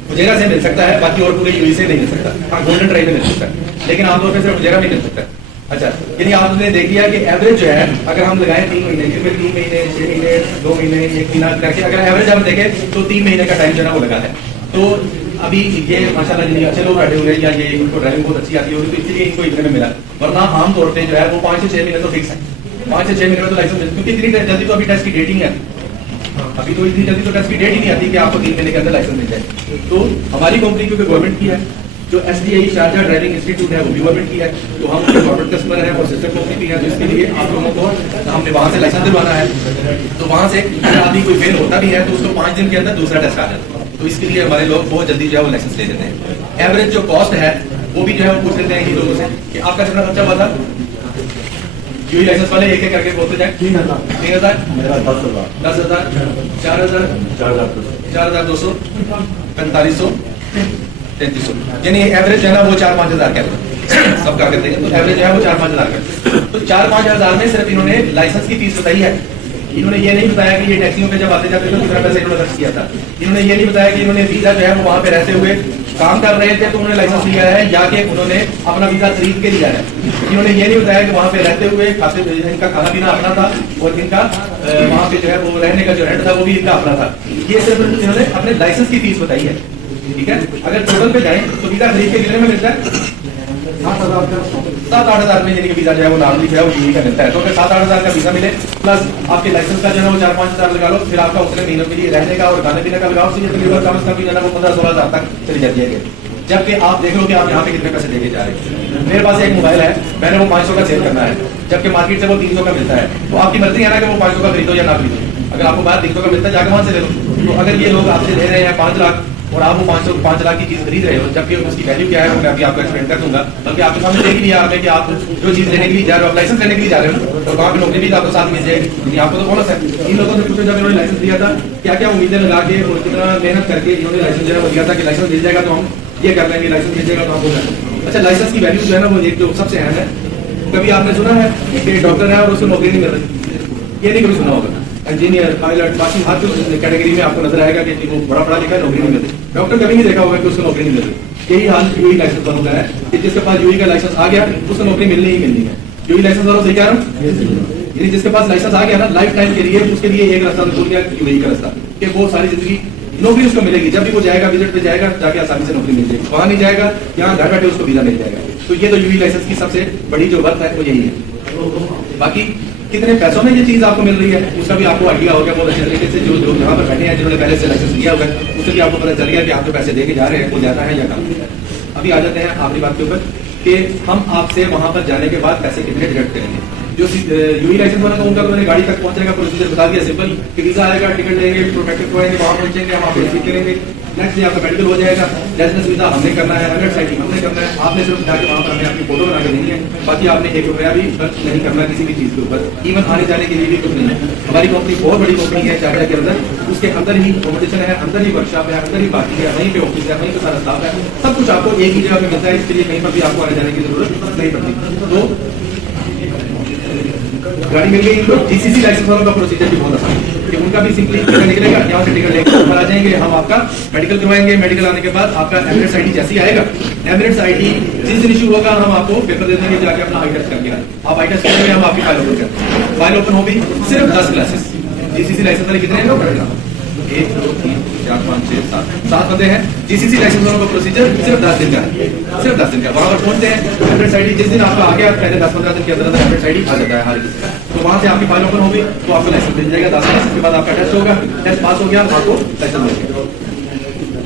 फुजेरा से मिल सकता है, बाकी और पूरे यूई से नहीं मिल सकता। हाँ, गोल्डन ट्राइब में मिल सकता है, लेकिन आमतौर पर सिर्फ फुजेरा में मिल सकता है। अच्छा, यानी आपने देख लिया कि एवरेज जो है, अगर हम लगाएं 3 महीने की, फिर 3 महीने, 6 महीने, 2 महीने, 1 महीना करके अगर एवरेज हम देखें तो 3 महीने का टाइम जो है वो लगा है। तो अभी ये माशाल्लाह जितने अच्छे लोग बैठे हुए हैं, या ये इनको ड्राइविंग बहुत अच्छी आती होगी, तो इसलिए इनको इतने में मिला, वरना आमतौर पर जो है वो 5 से 6 महीने तो फिक्स है, 5 से 6 महीने में तो लाइसेंस मिलता है, क्योंकि इतनी जल्दी तो अभी टेस्ट की डेट ही नहीं आती, अभी तो इतनी जल्दी तो टेस्ट की डेट ही नहीं आती कि आपको 3 महीने के अंदर लाइसेंस मिल जाए। तो हमारी कंपनी क्योंकि गवर्नमेंट की है, जो SDI शारजा ड्राइविंग इंस्टीट्यूट है वो भी गवर्नमेंट की है, तो हम गवर्नमेंट कस्टमर है और सिस्टर कंपनी भी है, तो इसके लिए आप लोगों को हमने वहाँ से लाइसेंस दिलवाना है। तो वहाँ से अगर आदमी कोई फेल होता भी है तो उसको 5 दिन के अंदर दूसरा टेस्ट आ जाता है, तो इसके लिए हमारे लोग बहुत जल्दी जो है वो लाइसेंस ले लेते हैं। एवरेज जो कॉस्ट है वो भी जो है वो पूछ लेते हैं इन लोगों से कि आपका कितना खर्चा हुआ था? यूई लाइसेंस वाले एक एक करके बोलते जाए। 3,000, 10,000, 4,000, 4,200, 4,500, 3,300, यानी एवरेज जो है ना वो 4-5 हज़ार का सब का करते हैं, तो एवरेज जो है वो 4-5 हज़ार का। तो 4-5 हज़ार में सिर्फ इन्होंने लाइसेंस की फीस बताई है, इन्होंने ये नहीं बताया कि ये टैक्सियों पे जब आते जाते तो कितना पैसा इन्होंने खर्च किया था, इन्होंने ये नहीं बताया कि इन्होंने वीजा जो है वो वहाँ पे रहते हुए काम कर रहे थे तो उन्होंने लाइसेंस लिया है, या कि उन्होंने अपना वीजा खरीद के लिया है। इन्होंने ये नहीं बताया कि वहाँ पे रहते हुए खाते इनका खाना पीना अपना था और इनका वहाँ पे जो है वो रहने का जो रेंट था वो भी इनका अपना था। ये सिर्फ इन्होंने अपने लाइसेंस की फीस बताई है, ठीक है। अगर टोटल पे जाए तो वीजा खरीद के कितने में मिलता है? 7-8 हज़ार में, यानी कि वीजा जो है वो नॉर्मली जो है वो यूई का मिलता है। तो अगर 7-8 हज़ार का वीजा मिले प्लस आपके लाइसेंस का जो है वो 4-5 हज़ार लगा लो, फिर आपका उतने महीनों के लिए रहने का और खाने पीने का लगाओ, तो तकरीबन कम से कम जो है वो 15-16 हज़ार तक चली जाती है। जबकि आप देख लो कि आप यहाँ पे कितने पैसे देके जा रहे हैं। मेरे पास एक मोबाइल है, मैंने वो 500 का सेल करना है, जबकि मार्केट से वो 300 का मिलता है, तो आपकी मर्जी है ना कि वो 500 का खरीदो या ना खरीदो। अगर आपको बाहर 300 का मिलता है जाकर वहां से ले लो। तो अगर ये लोग आपसे ले रहे हैं 5 लाख और आप वो 5 लाख की चीज खरीद रहे हो, जबकि उसकी वैल्यू क्या है मैं अभी आपको एक्सप्लेन कर दूंगा, बल्कि आपके सामने देख लिया आपने कि आप जो चीज लेने के लिए जा रहे हो, आप लाइसेंस लेने के लिए जा रहे हो, तो वहाँ पे नौकरी भी आपको साथ मिल जाएगी। आपको तो बोनस है। इन लोगों से पूछो जब इन्होंने लाइसेंस दिया था क्या क्या उम्मीदें लगा के और कितना मेहनत करके इन्होंने लाइसेंस जो है वो दिया था कि लाइसेंस मिल जाएगा तो हम ये कर लेंगे, लाइसेंस मिल जाएगा तो हम हो जाएगा। अच्छा, लाइसेंस की वैल्यू जो है ना वो एक जो सबसे अहम है। कभी आपने सुना है कि डॉक्टर है और उसको नौकरी नहीं मिल रही? ये नहीं कभी सुना होगा। इंजीनियर, पायलट, बाकी हर कैटेगरी में आपको नजर आएगा कि वो बड़ा पढ़ा लिखा है, नौकरी नहीं मिल रही। डॉक्टर कभी नहीं देखा होगा कि उसको नौकरी नहीं मिल रही। यही हाल यूई लाइसेंस वालों का है कि जिसके पास यूई का लाइसेंस आ गया उसको नौकरी मिलनी ही मिलनी है। यूई लाइसेंस वालों से क्या रहा, जिसके पास लाइसेंस आ गया ना लाइफ टाइम के लिए, उसके लिए एक रास्ता खोल गया यूई का रास्ता, कि वो सारी जिंदगी नौकरी उसको मिलेगी। जब भी वो जाएगा विजिट पे जाएगा जाके आसानी से नौकरी मिल जाएगी, वहां नहीं जाएगा यहाँ घर बैठे उसको वीजा मिल जाएगा। तो ये तो यूई लाइसेंस की सबसे बड़ी जो वर्थ है वो यही है। बाकी कितने पैसों में ये चीज आपको मिल रही है उसका भी आपको आइडिया हो गया बहुत अच्छे तरीके से। जो जो यहाँ पर बैठे हैं जिन्होंने पहले से लाइसेंस लिया हुआ है उससे भी आपको पता चल गया कि आप जो पैसे देके जा रहे हैं वो ज्यादा है या कम। अभी आ जाते हैं आखिरी बात के ऊपर कि हम आपसे वहां पर जाने के बाद पैसे कितने डिडक्ट करेंगे। जो यूई लाइसेंस वाला तो उनका तो मैंने गाड़ी तक पहुंचने का प्रोसीजर बता दिया, सिंपल कि वीजा आएगा, टिकट लेंगे, प्रोटेक्टिव करवाएंगे, वहां पहुंचेंगे, हम आपको रिसीव करेंगे, नेक्स्ट डे आपका मेडिकल हो जाएगा, रेजिडेंस वीजा हमने करना है, एमिरेट्स आईडी हमने करना है, आपने सिर्फ जाके वहां पर हमें आपकी फोटो बना के देनी है, बाकी आपने 1 रुपया भी खर्च नहीं करना किसी भी चीज के ऊपर, इवन आने जाने के लिए भी कुछ नहीं है। हमारी कंपनी बहुत बड़ी कंपनी है चार्जा के अंदर, उसके अंदर ही कॉम्पिटिशन है, अंदर ही वर्कशॉप है, अंदर ही बाकी है, वहीं पे ऑफिस है, वहीं पे सारा स्टाफ है, सब कुछ आपको एक ही जगह पे मिलता है, इसके लिए कहीं पर भी आपको आने जाने की जरूरत नहीं पड़ती। तो गाड़ी मिल गई इनको। जीसीसी लाइसेंस वालों का प्रोसीजर भी बहुत आसान है कि उनका भी सिंपली टिकट निकलेगा, यहाँ से टिकट लेकर ऊपर आ जाएंगे, हम आपका मेडिकल करवाएंगे, मेडिकल आने के बाद आपका एमिरेट्स आईडी जैसे ही आएगा, एमिरेट्स आईडी जिस दिन इशू होगा हम आपको पेपर दे देंगे, जाके अपना आई टेस्ट करके आए, आप आई टेस्ट करेंगे, हम आपकी फाइल ओपन करते हैं, फाइल ओपन होगी, सिर्फ 10 क्लासेस। जीसीसी लाइसेंस वाले कितने हैं लोग? 1 2 3 4 5 6 7 बंदे हैं। जीसीसी लाइसेंस वालों का प्रोसीजर सिर्फ 10 दिन का है, सिर्फ 10 दिन का। वहां पर पहुंचते हैं, एमिरेट्स आईडी जिस दिन आपका आ गया, पहले 10-15 दिन के अंदर एमिरेट्स आईडी आ जाता है हर किसी का, तो वहां से आपकी फाइल ओपन होगी, तो आपको लाइसेंस मिल जाएगा। 10 लाइसेंस के बाद आपका टेस्ट होगा, टेस्ट पास हो गया, आपको लाइसेंस मिलेगा।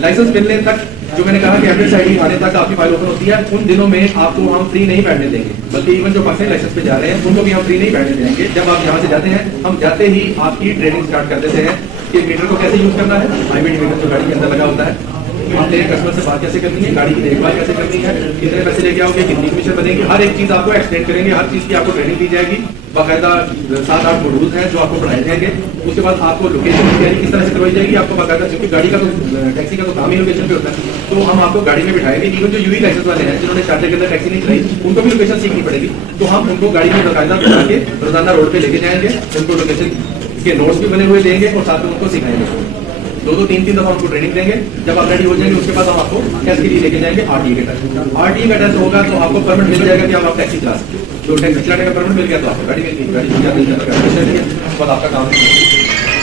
लाइसेंस मिलने तक जो मैंने कहा कि एमिरेट्स आईडी आने तक आपकी फाइल ओपन होती है, उन दिनों में आपको हम फ्री नहीं बैठने देंगे, बल्कि इवन जो पाकिस्तानी लाइसेंस पे जा रहे हैं उनको भी हम फ्री नहीं बैठने देंगे। जब आप यहाँ से जाते हैं, हम जाते ही आपकी ट्रेनिंग स्टार्ट कर देते हैं कि मीटर को कैसे यूज करना है, IBD मीटर जो गाड़ी के अंदर लगा होता है, आपने कस्टमर से बात कैसे करनी है, गाड़ी की देखभाल कैसे करनी है, कितने पैसे लेके आओगे, कितनी कमीशन बनेगी, हर एक चीज आपको एक्सप्लेन करेंगे, हर चीज की आपको ट्रेनिंग दी जाएगी। बाकायदा 7-8 मॉड्यूल्स हैं जो आपको पढ़ाए जाएंगे। उसके बाद आपको लोकेशन की तैयारी किस तरह से करवाई जाएगी, आपको बाकायदा, क्योंकि गाड़ी का तो टैक्सी का तो काम ही लोकेशन पे होता है, तो हम आपको गाड़ी में बिठाएंगे। इवन जो यूवी लाइसेंस वाले हैं जिन्होंने चार्टर के अंदर टैक्सी नहीं चलाई, उनको भी लोकेशन सीखनी पड़ेगी, तो हम उनको गाड़ी में बाकायदा बिठा के रोजाना रोड पे लेके जाएंगे, उनको लोकेशन के नोट्स भी बने हुए देंगे और साथ में उनको सिखाएंगे। 2-2 3-3 दफा उनको ट्रेनिंग देंगे। जब आप रेडी हो जाएंगे उसके बाद हम आपको टेस्ट के लिए लेके जाएंगे RTA के टेस्ट। RTA का टेस्ट होगा तो आपको परमिट मिल जाएगा कि आप टैक्सी चला सकते हो। तो टैक्सी चलाने का परमिट मिल गया तो आपको गाड़ी मिल गई, गाड़ी उसके बाद आपका काम।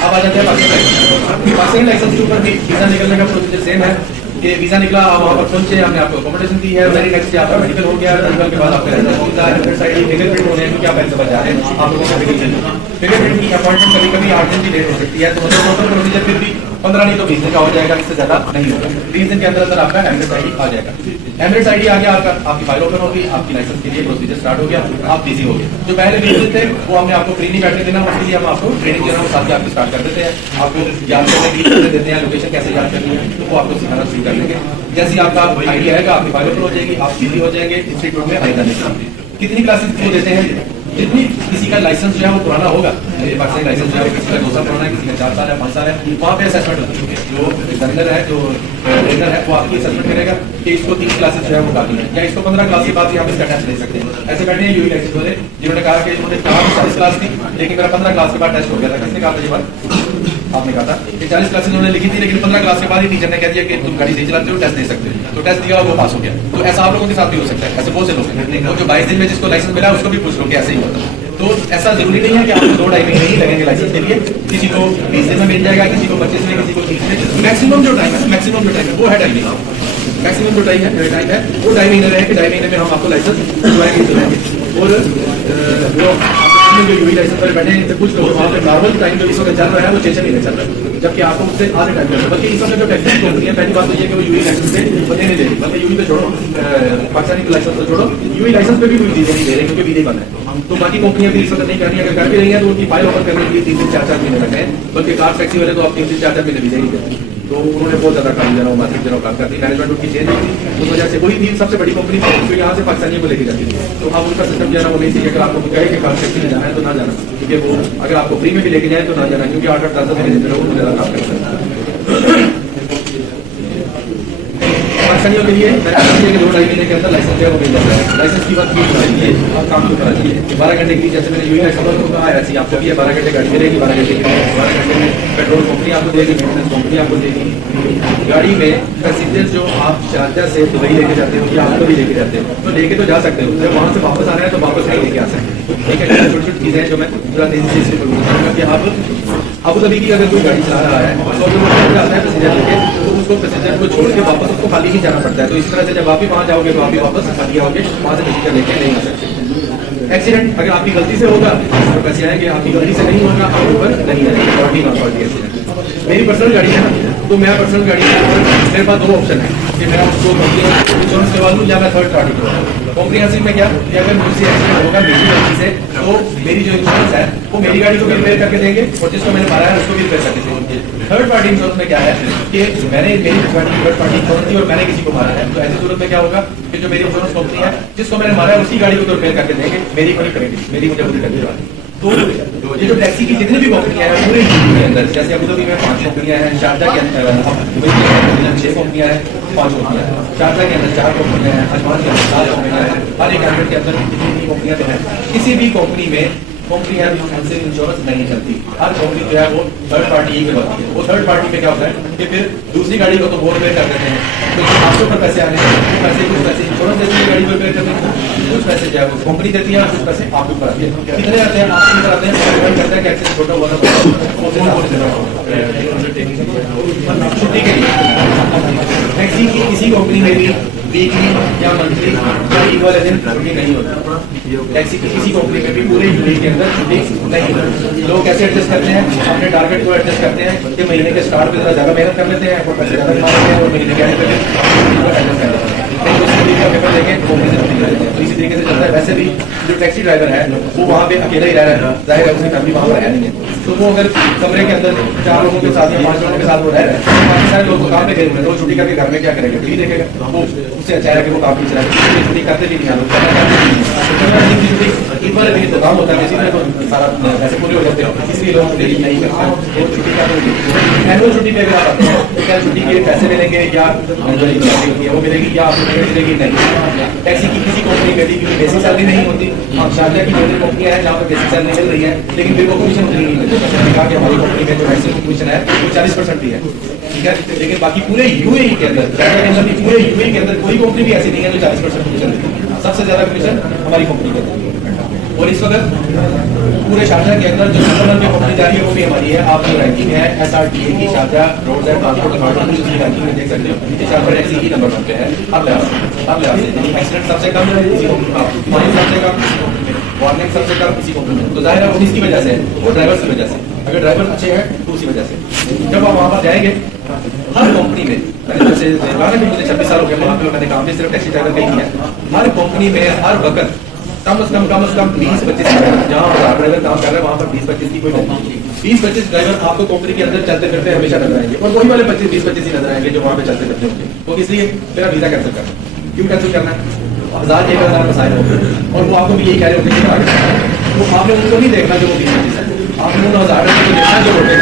अब आ जाते हैं पाकिस्तानी लाइसेंस के ऊपर भी वीजा निकलने का प्रोसीजर सेम है कि वीजा निकला, आप वहाँ पर पहुंचे, हमने आपको अकोमोडेशन दी है, वेरी नेक्स्ट डे आपका मेडिकल हो गया, मेडिकल के बाद आपका फिंगरप्रिंट होने हैं, क्योंकि आप ऐसे जा रहे हैं, आप लोगों को फिंगरप्रिंट की अपॉइंटमेंट कभी 8 दिन की लेट हो सकती है, तो मतलब टोटल प्रोसीजर फिर भी 15 नहीं तो 20 दिन का हो जाएगा, इससे ज्यादा नहीं होगा। 20 दिन के अंदर अंदर आपका एमिरेट्स आईडी आ जाएगा। एमिरेट्स आईडी आ गया, आपकी फाइल ओपन होगी, आपकी लाइसेंस के लिए प्रोसीजर स्टार्ट हो गया, आप बिजी हो गए। जो पहले 20 दिन थे वो हमने आपको फ्री नहीं बैठने देना, उसके लिए हम आपको ट्रेनिंग देना साथ ही आपको स्टार्ट कर देते हैं, आपको याद करने के लिए देते हैं, लोकेशन कैसे याद करनी है तो वो आपको सिखाना शुरू कर देंगे। जैसे ही आपका आईडी आएगा, आपकी फाइल ओपन हो जाएगी, आप बिजी हो जाएंगे, इंस्टीट्यूट में आएगा नहीं। कितनी क्लासेस वो देते हैं, जितनी किसी का लाइसेंस जो है वो पुराना होगा, पाकिस्तानी लाइसेंस जो है किसी का 2 साल पुराना है, किसी का 4 साल है, 5 साल है, वहाँ पे असेसमेंट होती है। जो एग्जामिनर है, जो ट्रेनर है, वो आपकी असेसमेंट करेगा कि इसको 3 क्लासेस जो है वो काफी है, या इसको 15 क्लास के बाद भी आप इसका टेस्ट ले सकते हैं। ऐसे बैठे हैं यूवी लाइसेंस वाले जिन्होंने कहा कि उन्होंने 40 क्लास थी, लेकिन मेरा 15 क्लास के बाद टेस्ट हो गया था। किसने कहा था ये बात? आपने कहा था कि 40 क्लासेस उन्होंने लिखी थी, लेकिन 15 क्लास के बाद ही टीचर ने कह दिया कि तुम गाड़ी सही चलाते हो, टेस्ट दे सकते हो, तो टेस्ट दिया और वो पास हो गया। तो ऐसा आप लोगों के साथ भी हो सकता है, ऐसे बहुत से लोग हैं। और जो 22 दिन में जिसको लाइसेंस मिला उसको भी पूछ लो कि ऐसे ही होता है। तो ऐसा जरूरी नहीं है कि आपको 2-2.5 महीने ही लगेंगे लाइसेंस के लिए, किसी को 20 दिन में मिल जाएगा, किसी को 25 में, किसी को 30 में। मैक्सिमम जो टाइम है, मैक्सिमम जो टाइम है वो है 2.5 महीने। मैक्सिमम जो टाइम है वो 2.5 महीने रहेगा कि 2.5 महीने में हम आपको लाइसेंस दिलवाएंगे। और जो यूवी लाइसेंस पर बैठे हैं कुछ लोग वहाँ पे नॉर्मल टाइम जो इस वक्त चल रहा है वो 6 महीने चल रहा है, जबकि आपको उससे आधे टाइम चल रहा है। बल्कि इस वक्त जो टैक्सी कंपनी है, पहली बात तो ये कि वो यूवी लाइसेंस से बदले नहीं दे रही, मतलब यूवी पे छोड़ो, पाकिस्तानी लाइसेंस तो छोड़ो, यूवी लाइसेंस पे भी कोई चीजें नहीं दे रही क्योंकि वीजे बंद है। तो बाकी कंपनियां भी इस वक्त नहीं कर रही, अगर कर भी रही है तो उनकी फाइल ओपन करने के लिए 3 से 4 महीने लगते हैं, बल्कि कार टैक्सी वाले तो आप 3 से 4 महीने वीजे नहीं देते। तो उन्होंने बहुत ज्यादा काम दिया, मार्केट दिनों काम करती, मैनेजमेंट उनकी चेंज हुई थी, उस वजह से वही थी सबसे बड़ी कंपनी जो यहाँ से पाकिस्तानियों को लेके जाती थी। तो अब उनका सिस्टम जो है वो नहीं थी, अगर आपको कहे कि कार टैक्सी में जाना है तो ना जाना, क्योंकि वो अगर आपको फ्री में भी लेके जाए तो ना जाना, क्योंकि 8-10 महीने देते रहो, ज्यादा काम करते हैं। पाकिस्तानियों के लिए मैंने कहा कि 2-2.5 महीने के अंदर लाइसेंस जो है वो मिल जाता है। लाइसेंस की बात क्यों चाहिए, आप काम क्यों करानी है कि 12 घंटे की, जैसे मैंने यूवी लाइसेंस को कहा है ऐसी आपको भी है, 12 घंटे गाड़ी मिलेगी, 12 घंटे की 12 घंटे में पेट्रोल कंपनी आपको देगी, मेंटेनेंस कंपनी आपको देगी। गाड़ी में पैसेंजर जो आप शारजा से दुबई लेके जाते हो या आपको भी लेके जाते हो तो लेके तो जा सकते हो, जब वहाँ से वापस आ रहे हैं तो वापस नहीं लेके आ सकते। ठीक है, छोटी छोटी चीज़ें हैं जो मैं पूरा तेजी से इसलिए बोलूँगा कि आप अबू धाबी की अगर कोई गाड़ी चला रहा है तो अगर वो जाता है पैसेंजर लेके तो उसको पैसेंजर को छोड़ के वापस उसको खाली ही जाना पड़ता है। तो इस तरह से जब आप भी वहाँ जाओगे तो आप भी वापस खाली आओगे, वहाँ से पैसेंजर लेके नहीं आ सकते। एक्सीडेंट अगर आपकी गलती से होगा तो कैसे आएंगे, आपकी गलती से नहीं होगा, आपके ऊपर नहीं आएगा। मेरी पर्सनल गाड़ी है ना, तो मैं पर्सनल गाड़ी मेरे पास दो ऑप्शन है कि मैं उसको इंश्योरेंस करवा लूँ या मैं थर्ड पार्टी करवा लूँ। कॉम्प्रिहेंसिव में क्या कि अगर मुझसे एक्सीडेंट होगा मेरी गलती से तो मेरी जो इंश्योरेंस है वो मेरी गाड़ी को भी रिपेयर करके देंगे और जिसको मैंने मारा है उसको भी रिपेयर करके देंगे। थर्ड पार्टी इंश्योरेंस में क्या है कि मैंने मेरी गाड़ी थर्ड पार्टी इंश्योरेंस थी और मैंने किसी को मारा है, तो ऐसी सूरत में क्या होगा कि जो मेरी इंश्योरेंस कंपनी है जिसको मैंने मारा है उसकी गाड़ी को तो रिपेयर करके देंगे, मेरी को नहीं करेंगे, मेरी मुझे पूरी करनी होगी। तो ये जो टैक्सी की जितनी भी कंपनियां हैं पूरे यूपी के अंदर, जैसे अबू धाबी में 5 कंपनियां हैं, शारजा के अंदर दुबई के अंदर 6 कंपनियां हैं, 5 कंपनियां हैं, शारजा के अंदर 4 कंपनियां हैं, अजमान के अंदर 4 कंपनियां हैं, हर एक एमिरेट के अंदर जितनी कंपनियां तो हैं, किसी भी कंपनी में कंपनी इंश्योरेंस नहीं चलती। हर कंपनी जो है वो थर्ड पार्टी ही करवाती है। वो थर्ड पार्टी में क्या होता है कि फिर दूसरी गाड़ी को तो वो रिपेयर कर देते हैं, तो आपके ऊपर पैसे आने हैं, कुछ पैसे इंश्योरेंस देती है गाड़ी को रिपेयर करने को, कुछ पैसे जो है वो कंपनी देती है, कुछ पैसे आपके ऊपर आते हैं। कितने आते हैं आपके ऊपर आते हैं, करता है कि एक्सीडेंट छोटा हुआ छुट्टी के लिए टैक्सी की किसी कंपनी में भी वीकली या मंथली या इक्वल दिन छुट्टी नहीं होती। टैक्सी की किसी कंपनी में भी पूरे यूनिट के अंदर छुट्टी नहीं होती। लोग कैसे एडजस्ट करते हैं, अपने टारगेट को एडजस्ट करते हैं कि महीने के स्टार्ट पे ज़्यादा मेहनत कर लेते हैं और पैसे ज़्यादा कमा लेते हैं और महीने के एंड पे एडजस्ट कर लेते हैं। पेपर देंगे कंपनी से छुट्टी ले लेते हैं। तो इसी तरीके से चलता है। वैसे भी जो टैक्सी ड्राइवर है वो वहाँ पे अकेला ही रह रहा है, जाहिर है उसकी फैमिली वहाँ पर है नहीं है, तो वो अगर कमरे के अंदर 4 लोगों के साथ या 5 लोगों के साथ वो रह रहा है, बाकी सारे लोग काम पे गए हुए हैं, तो छुट्टी करके घर में क्या करेंगे, टीवी देखेगा। वो उससे अच्छा है कि वो काम भी चलाए, छुट्टी करते भी नहीं है छुट्टी इक्वल नहीं तो काम होता है, इसी में तो सारा पैसे पूरे हो जाते हैं, इसलिए लोग डेली नहीं करते हैं। छुट्टी का एनुअल छुट्टी पे अगर आप आते हैं तो क्या छुट्टी के पैसे मिलेंगे या जो होती है वो मिलेगी या आपको मिलेगी नहीं। टैक्सी की किसी कंपनी में भी क्योंकि बेसिक सैलरी नहीं होती, आप शारजा की जो कंपनियां हैं जहाँ पर बेसिक सैलरी मिल रही है लेकिन फिर वो कमीशन उतनी नहीं मिलती। मैंने कहा कि हमारी कंपनी में जो मैक्सिमम कमीशन है वो 40% ही है, ठीक है, लेकिन बाकी पूरे यूएई के अंदर पूरे यूएई के अंदर कोई कंपनी भी ऐसी नहीं है जो 40% कमीशन देती है। सबसे ज्यादा कमीशन हमारी कंपनी का है। और इस वक्त पूरे शारजा के अंदर जो नंबर 1 पे कंपनी जा रही है वो भी हमारी है। आप जो रैंकिंग है SRTA की Sharjah roads and transport authority की रैंकिंग में देख सकते हो, नीचे शारजा टैक्सी ही नंबर 1 पे है। अब लिहाज से एक्सीडेंट सबसे कम इसी कंपनी का, फाइन सबसे कम वार्निंग सबसे कम इसी कंपनी में। तो जाहिर है वो इसकी वजह से वो ड्राइवर की वजह से, अगर ड्राइवर अच्छे हैं तो उसी वजह से। जब आप वहाँ पर जाएंगे हर कंपनी में, मैंने जैसे मुझे 26 साल हो गए वहाँ पे मैंने काम सिर्फ टैक्सी ड्राइवर का ही किया, हर कंपनी में हर वक्त कम से कम 20-25 जहाँ ड्राइवर काम कर रहे हैं वहाँ पर 20-25 की कोई नहीं। 20-25 ड्राइवर आपको कंपनी के अंदर चलते फिरते हमेशा नजर आएंगे और वही वाले 20-25 ही नजर आएंगे जो वहाँ पे चलते फिरते होंगे। तो इसलिए मेरा वीजा कैंसिल करना, क्यों कैंसिल करना है? 1000 मसाइल होंगे और वो आपको भी यही कह रहे होते हैं आगे, तो आपने उनको नहीं देखना जो वो 20-25 है, आपने उन 1000 को देखना जो रोटे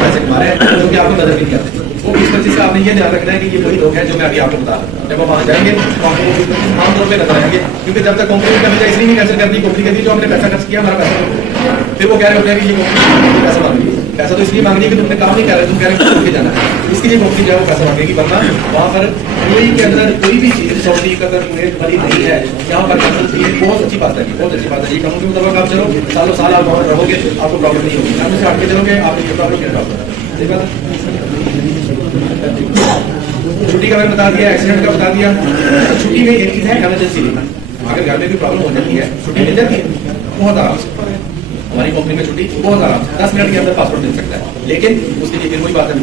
पैसे कमा रहे हैं जो कि आपको नजर भी नहीं आते। वो 20-25 से आपने ये ध्यान रखना है कि ये वही लोग हैं जो मैं अभी आपको बता रहा हूँ। जब आप वहाँ जाएंगे तो आपको वो 20-25 आमतौर पर नजर आएंगे, क्योंकि जब तक कंपनी का वीजा इसलिए नहीं कैंसिल करती, कंपनी कहती है जो हमने पैसा खर्च किया हमारा पैसा, फिर वो कह रहे होते हैं कि ये कंपनी पैसा मांग रही है। पैसा तो इसलिए मांग रही है कि तुमने काम नहीं कर रहे, तुम कह रहे हो जाना है, इसके लिए कंपनी जो है वो पैसा मांगेगी। वरना वहाँ पर यूएई के अंदर कोई भी चीज सऊदी का अगर यूएई वाली नहीं है यहाँ पर बहुत अच्छी बात है, बहुत अच्छी बात है। ये कानून के मुताबिक आप चलो सालों साल आप वहाँ रहोगे, आपको प्रॉब्लम नहीं होगी। आप हट के चलोगे आपको प्रॉब्लम क्या होगा। छुट्टी का मैंने बता दिया, एक्सीडेंट का बता दिया। छुट्टी में एक चीज है इमरजेंसी लीव, अगर घर में भी प्रॉब्लम हो जाती है छुट्टी मिल जाती है बहुत आराम से। हमारी कंपनी में छुट्टी बहुत आराम से 10 मिनट के अंदर पासपोर्ट मिल सकता है, लेकिन उसके लिए फिर वही बात है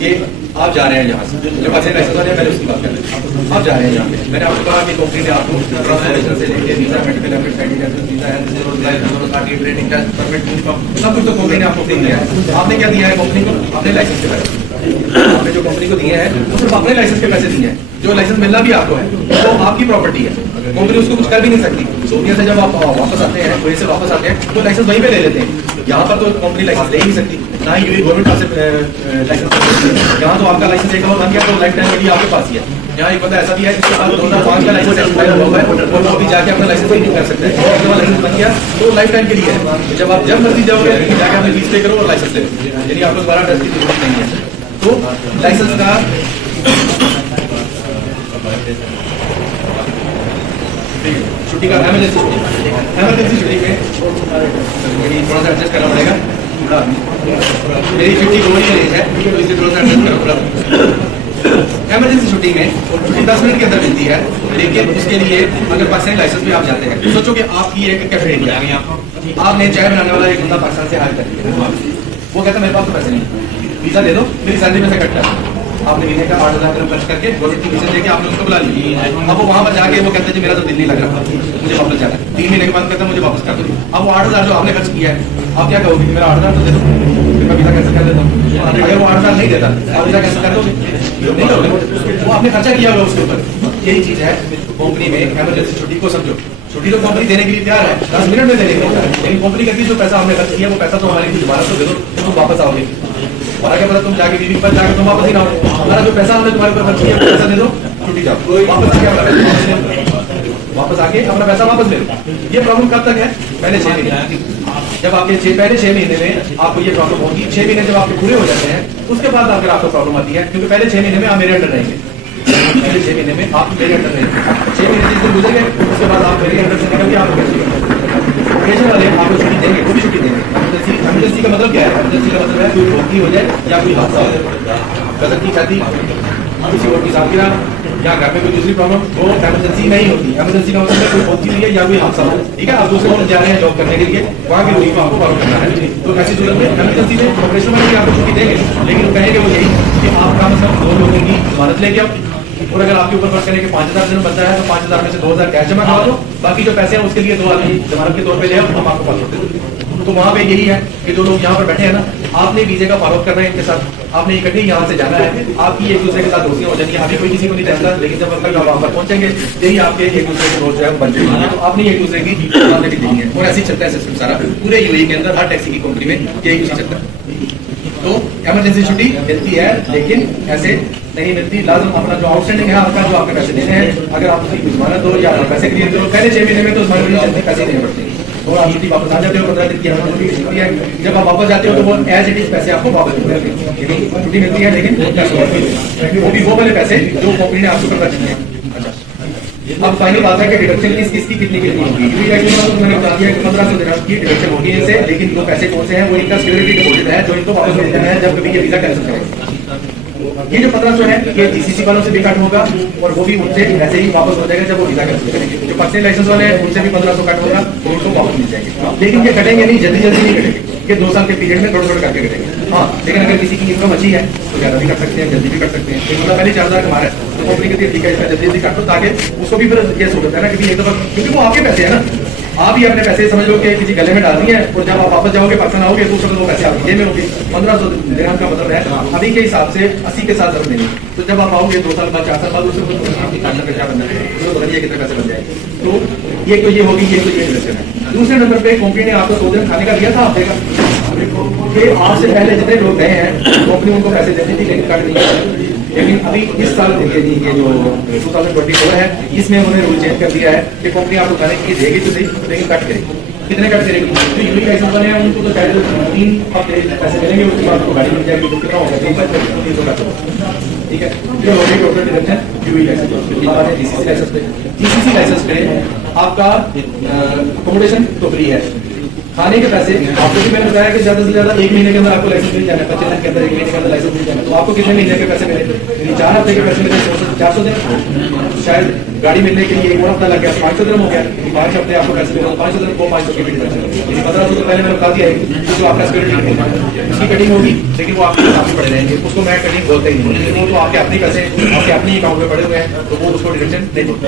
कि आप जा रहे हैं यहाँ से, जब आपसे पैसे आ रहे हैं पहले उसकी बात करें, आप जा रहे हैं यहाँ पे। मैंने आपको कहा कि कंपनी ने आपको ट्रांसपोर्टेशन से लेकर वीजा, मेडिकल एफिडेविट, वीजा है, ट्रेनिंग टेस्ट, परमिट, सब कुछ तो कंपनी ने आपको दे दिया है। आपने क्या दिया है कंपनी को? अपने लाइसेंस के पैसे आपने जो कंपनी को दिए हैं वो सिर्फ अपने लाइसेंस के पैसे दिए हैं। जो लाइसेंस मिलना भी आपको है वो आपकी प्रॉपर्टी है, कंपनी उसको कुछ कर भी नहीं सकती। सऊदी से जब आप वापस आते हैं, कोई से वापस आते हैं तो लाइसेंस वहीं पे ले लेते हैं। यहाँ पर तो कंपनी लाइसेंस ले ही नहीं सकती, ना ही यूएई गवर्नमेंट से लाइसेंस। यहाँ तो आपका लाइसेंस एक बार बन गया तो लाइफ टाइम के लिए आपके पास ही है। यहाँ एक पता ऐसा भी है जिसके पास 2005 का लाइसेंस एक्सपायर हुआ है और वो अभी जाके अपना लाइसेंस नहीं कर सकता है। एक बार लाइसेंस बन गया तो लाइफ टाइम के लिए है। जब आप जब मर्जी जाओगे जाके अपने फीस पे करो और लाइसेंस ले लो, यानी आपको दोबारा टेस्ट की जरूरत नहीं है। तो लाइसेंस का छुट्टी का एमरजेंसी छुट्टी में थोड़ा सा एडजस्ट करना पड़ेगा। मेरी 52 एज है तो इसे थोड़ा सा एडजस्ट करना पड़ेगा। एमरजेंसी छुट्टी में छुट्टी 10 मिनट के अंदर मिलती है, लेकिन उसके लिए अगर पाकिस्तानी लाइसेंस में आप जाते हैं तो सोचो कि आपकी एक कैफेटेरिया है, आपने चाय बनाने वाला एक बंदा पाकिस्तान से हायर कर दिया, वो कहता है मेरे पास तो पैसे नहीं, वीजा दे दो, मेरी सैलरी में से कट कर। आपने वीजा का 8,000 dirham खर्च करके गवर्नमेंट की वीजा देके आपने उसको बुला लिया। अब वो वहां पर जाके वो कहते हैं मेरा तो दिल नहीं लग रहा, मुझे वापस जाना है। 3 महीने के बाद कहता है मुझे वापस कर दो। अब वो 8,000 जो आपने खर्च किया है, आप क्या कहोगे? मेरा 8,000 तो दे दो, फिर मैं वीजा कैंसिल कर देता हूँ। अगर वो 8,000 नहीं देता, आप वीजा कैंसिल कर दोगे? नहीं करोगे, वो आपने खर्चा किया होगा उसके ऊपर। यही चीज है कंपनी में इमरजेंसी छुट्टी को समझो। छुट्टी तो कंपनी देने के लिए तैयार है, 10 मिनट में देने के लिए तैयार है, लेकिन कंपनी कहती है जो पैसा हमने खर्च किया वो पैसा तो हमारी दोबारा तो दे दो, तुम वापस आओगे। और अगर पता तुम जाके बीवी पर जाकर तुम वापस ही ना आओ, हमारा जो पैसा हमने तुम्हारे ऊपर खर्च किया वो पैसा दे दो, छुट्टी जाओ, वापस आके अपना पैसा वापस आके अपना पैसा वापस ले लो। ये प्रॉब्लम कब तक है? पहले 6 महीने। जब आपके पहले 6 महीने में आपको ये प्रॉब्लम होगी, 6 महीने जब आपके पूरे हो जाते हैं उसके बाद अगर आपको प्रॉब्लम आती है, क्योंकि पहले 6 महीने में आप मेरे अंडर रहेंगे, पहले 6 महीने में आप मेरे अंडर रहेंगे। 6 महीने जिस दिन गुजर गए उसके बाद आप मेरे अंडर से निकल के आप ऑपरेशन वाले आपको छुट्टी देंगे, वो भी छुट्टी देंगे। एमरजेंसी का मतलब क्या है? एमरजेंसी का मतलब है कोई भर्ती हो जाए या कोई हादसा हो जाए, गजब की शादी, किसी और की सालगिरह या घर में कोई दूसरी प्रॉब्लम, वो एमरजेंसी नहीं होती। एमरजेंसी का मतलब है कोई भर्ती हुई है या कोई हादसा हो, ठीक है, आप दूसरे मुल्क जा रहे हैं जॉब करने के लिए, वहाँ की रूटीन को आपको फॉलो करना है। तो ऐसी सूरत में एमरजेंसी में ऑपरेशन वाले भी आपको छुट्टी देंगे, लेकिन कहेंगे वो यही कि आपका मतलब 2 लोगों की जमानत लेके आओ, और अगर आपके ऊपर खर्च करने के 5,000 दिन बनता है तो 5,000 में से 2,000 कैश जमा करा दो, बाकी जो पैसे हैं उसके लिए 2 आदमी जमानत के तौर पे ले आओ, हम आपको पासपोर्ट दे देंगे। तो वहाँ पे यही है कि जो लोग यहाँ पर बैठे हैं ना, आपने वीजे का फॉलो करना है इनके साथ, आपने इकट्ठे यहाँ से जाना है, आपकी एक दूसरे के साथ दोस्तियां हो जाती है। अभी कोई किसी को नहीं जानता, लेकिन जब तक आप वहाँ पर पहुंचेंगे यही आपके एक दूसरे के दोस्त जो है बन जाएंगे। तो आपने एक दूसरे की बातें भी देनी है, और ऐसे ही चलता है सिस्टम सारा पूरे यूएई के अंदर, हर टैक्सी की कंपनी में यही कुछ चलता है। तो एमरजेंसी छुट्टी मिलती है, लेकिन ऐसे नहीं मिलती। लाजम अपना जो आउटस्टैंडिंग है आपका, जो आपके पैसे देने हैं, अगर आप उसकी जमानत दो या पैसे क्लियर करो, पहले 6 महीने में तो जल्दी पैसे नहीं पड़ते, और आप छुट्टी वापस आ जाते हो। 15 दिन की हमारी छुट्टी है, जब आप वापस जाते हो तो वो एज इट इज पैसे आपको वापस मिल जाते हैं। छुट्टी मिलती है लेकिन वो भी वो वाले पैसे जो कंपनी ने आपको खर्च किए हैं। अब फाइनल बात है कि डिडक्शन किसकी कितनी होगी। मैंने बता दिया कि 1500 दिरहम की डिडक्शन होगी इनसे, लेकिन वो पैसे कौन से हैं? वो इनका सिक्योरिटी डिपॉजिट है जो इनको वापस मिल जाना है जब कभी ये वीजा कैंसिल करेंगे। ये जो 1500 है ये जीसीसी वालों से भी कट होगा, और वो भी उनसे ऐसे ही वापस हो जाएगा जब वो वीजा कैंसिल करेंगे। जो पर्सनल लाइसेंस वाले हैं उनसे भी 1500 कट होगा, और उनको वापस मिल जाएंगे। लेकिन ये कटेंगे नहीं, जल्दी जल्दी नहीं कटेंगे, ये 2 साल के पीरियड में थोड़ा थोड़ा करके कटेंगे। हाँ, लेकिन अगर किसी की इनकम अच्छी है तो ज्यादा भी कर सकते हैं, जल्दी भी कर सकते हैं। मतलब पहले 4,000 कमा रहा है तो कंपनी कहती है ठीक है इसका जल्दी जल्दी काट दो, ताकि उसको भी फिर ये सोचता है ना कि एक दफा, क्योंकि वो आपके पैसे है ना, आप ही अपने पैसे समझ लो कि किसी गले में डाल दिए हैं, और जब आप वापस जाओगे पाकिस्तान आओगे तो उसमें वो पैसे आपके जेब में होंगे। 1500 दिरहम का मतलब है अभी के हिसाब से 80 के साथ जरूर देंगे। तो जब आप आओगे 2 साल बाद 4 साल बाद उससे आपकी खाना का क्या बनना है, उसको बताइए कितने पैसे बन जाएंगे। तो ये तो ये होगी, ये तो ये डिडक्शन है। दूसरे नंबर पे कंपनी ने आपको 2 दिन खाने का दिया था हफ्ते का, कि आपसे पहले जितने लोग गए हैं कंपनी उनको पैसे देती थी, लेकिन कट नहीं। लेकिन अभी इस साल देखिए जी, ये जो 2024 है इसमें उन्होंने रूल चेंज कर दिया है कि कंपनी आपको खाने की देगी तो सही, लेकिन कट करेगी। कितने कट करेगी? जो यूई लाइसेंस वाले हैं उनको तो शायद 3 हफ्ते पैसे मिलेंगे, उसके बाद आपको गाड़ी मिल जाएगी। तो कितना होगा? 300 का, ठीक है। ये हो गई total deduction UAE license. GCC license पे आपका अकोमोडेशन तो फ्री है, खाने के पैसे आपको भी मैंने बताया कि ज्यादा से ज्यादा 1 महीने के अंदर आपको लाइसेंस मिल जाना है, 25 दिन के अंदर 1 महीने के अंदर लाइसेंस मिल जाना है। तो आपको कितने महीने के पैसे मिले? 4 हफ्ते के पैसे मिले, 400 दिन। शायद गाड़ी मिलने के लिए 1 हफ्ता लग गया, 500 दिन हो गया। 5 हफ्ते आपको पैसे मिले, 500 दिन को 500 की 1500 तो पहले मैंने बता दिया है जो आपका सिक्योरिटी उसकी कटिंग होगी, लेकिन वो आपके सामने पड़े रहेंगे, उसको मैं कटिंग बोलते ही नहीं, वो तो आपके अपने पैसे आपके अपने अकाउंट में पड़े हुए हैं, तो वो उसको डिडक्शन नहीं होता।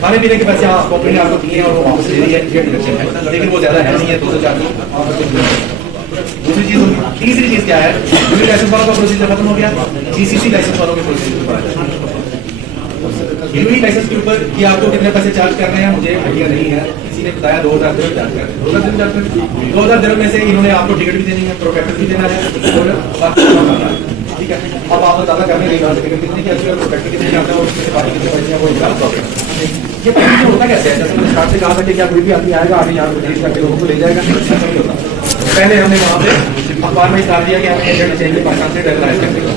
खाने पीने के पैसे कंपनी ने आपको दिए हैं और वो वापस ले रही है, ये डिडक्शन है, लेकिन वो ज्यादा है नहीं है, 200-400। दूसरी चीज होगी। तीसरी चीज क्या है? यूई लाइसेंस वालों का प्रोसीजर खत्म हो गया, जीसीसी लाइसेंस वालों के प्रोसीजर। यूई लाइसेंस के ऊपर ये आपको कितने पैसे चार्ज कर रहे हैं मुझे आइडिया नहीं है, किसी ने बताया 2,000 दिरहम चार्ज कर रहे हैं। 2,000 दिरहम में से इन्होंने आपको टिकट भी देनी है, प्रोटेक्टर भी देना है, और ठीक है। अब आप ज्यादा करने नहीं, टिकट कितने की आती है, प्रोटेक्टर कितने की आता है, और उसके बारे कितने पैसे हैं वो इनका प्रॉब्लम। ये प्रोसीजर होता कैसे है? जैसे मैंने स्टार्ट से कहा था कि क्या कोई भी आदमी आएगा, आगे यहाँ पे करके लोगों को ले जाएगा, ऐसा नहीं होता। पहले हमने वहाँ पे अखबार में डाल दिया कि हमें एजेंट चाहिए पाकिस्तान से रेगुलाइज करने का।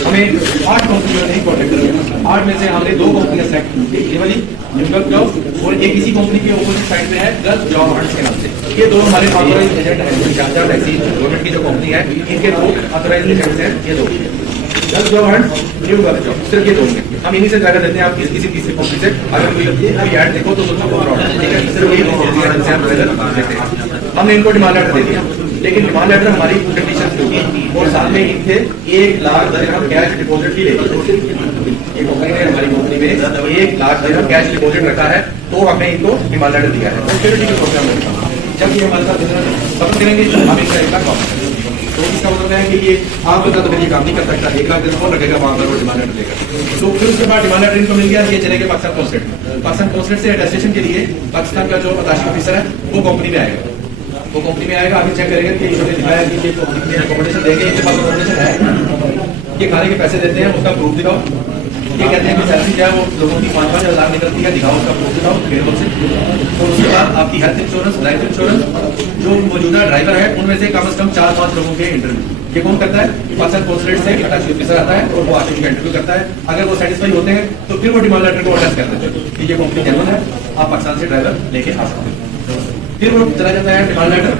हमें 8 कंपनियों ने कॉन्टेक्ट किया, 8 में से हमने 2 कंपनियां सेलेक्ट की, ये वाली न्यूगल्फ जॉब, और एक इसी कंपनी के अपोजिट साइड में है गल्फ जॉब हंट्स के नाम से। ये 2 हमारे ऑथराइज्ड एजेंट हैं, शारजा टैक्सी गवर्नमेंट की जो कंपनी है, इनके 2 ऑथराइज्ड एजेंट्स हैं, ये 2 गल्फ जॉब हंट्स, न्यूगल्फ जॉब, सिर्फ ये 2 हैं। हम इन्हीं से जाकर देते हैं, आप किसी तीसरी कंपनी से अगर कोई ऐड देखो तो उसमें फ्रॉड है, ठीक है, सिर्फ ये हमने इनको डिमांड लेटर दे दिया। लेकिन डिमांड लेटर हमारी कंडीशन होगी और साथ में इनके 1 लाख दिरहम कैश डिपॉजिट भी लेगी। ये कंपनी ने हमारी कंपनी में 1 लाख दिरहम कैश डिपॉजिट रखा है, तो हमने इनको डिमांड लेटर दिया है। सिक्योरिटी के प्रोग्राम में जब ये हमारे साथ खत्म करेंगे हम इसका 1 लाख वापस करेंगे। तो इसका मतलब है कि ये आप बता तो ये काम नहीं कर सकता, 1 लाख कौन रखेगा वहां पर वो डिमांड लेटर देगा। तो फिर उसके बाद डिमांड लेटर इनको मिल गया, ये चले गए पाकिस्तान कॉन्सुलेट में। पाकिस्तान कॉन्सुलेट से अटेस्टेशन के लिए पाकिस्तान का जो अताशी ऑफिसर है वो कंपनी में आएगा। वो कंपनी में आएगा, आगे चेक करेंगे कि इन्होंने दिखाया कि ये कंपनी में अकोमोडेशन देंगे, इनके पास अकोमोडेशन है, ये खाने के पैसे देते हैं, उसका प्रूफ दिखाओ। ये कहते हैं कि सैलरी क्या है वो लोगों की 5-5 हज़ार निकलती है, दिखाओ उसका प्रूफ दिखाओ पेरोल से। और उसके बाद आपकी हेल्थ इंश्योरेंस, लाइफ इंश्योरेंस, जो मौजूदा ड्राइवर है उनमें से कम से कम 4-5 लोगों के इंटरव्यू ये कौन करता है? पाकिस्तान कॉन्सुलेट से अटैची ऑफिसर आता है और वो आके इंटरव्यू करता है। अगर वो सेटिस्फाई होते हैं तो फिर वो डिमांड लेटर को अटैच कर देते हैं कि ये कंपनी जेन्युइन है, आप पाकिस्तान से ड्राइवर लेके आ सकते हैं। फिर वो चला जाता है demand letter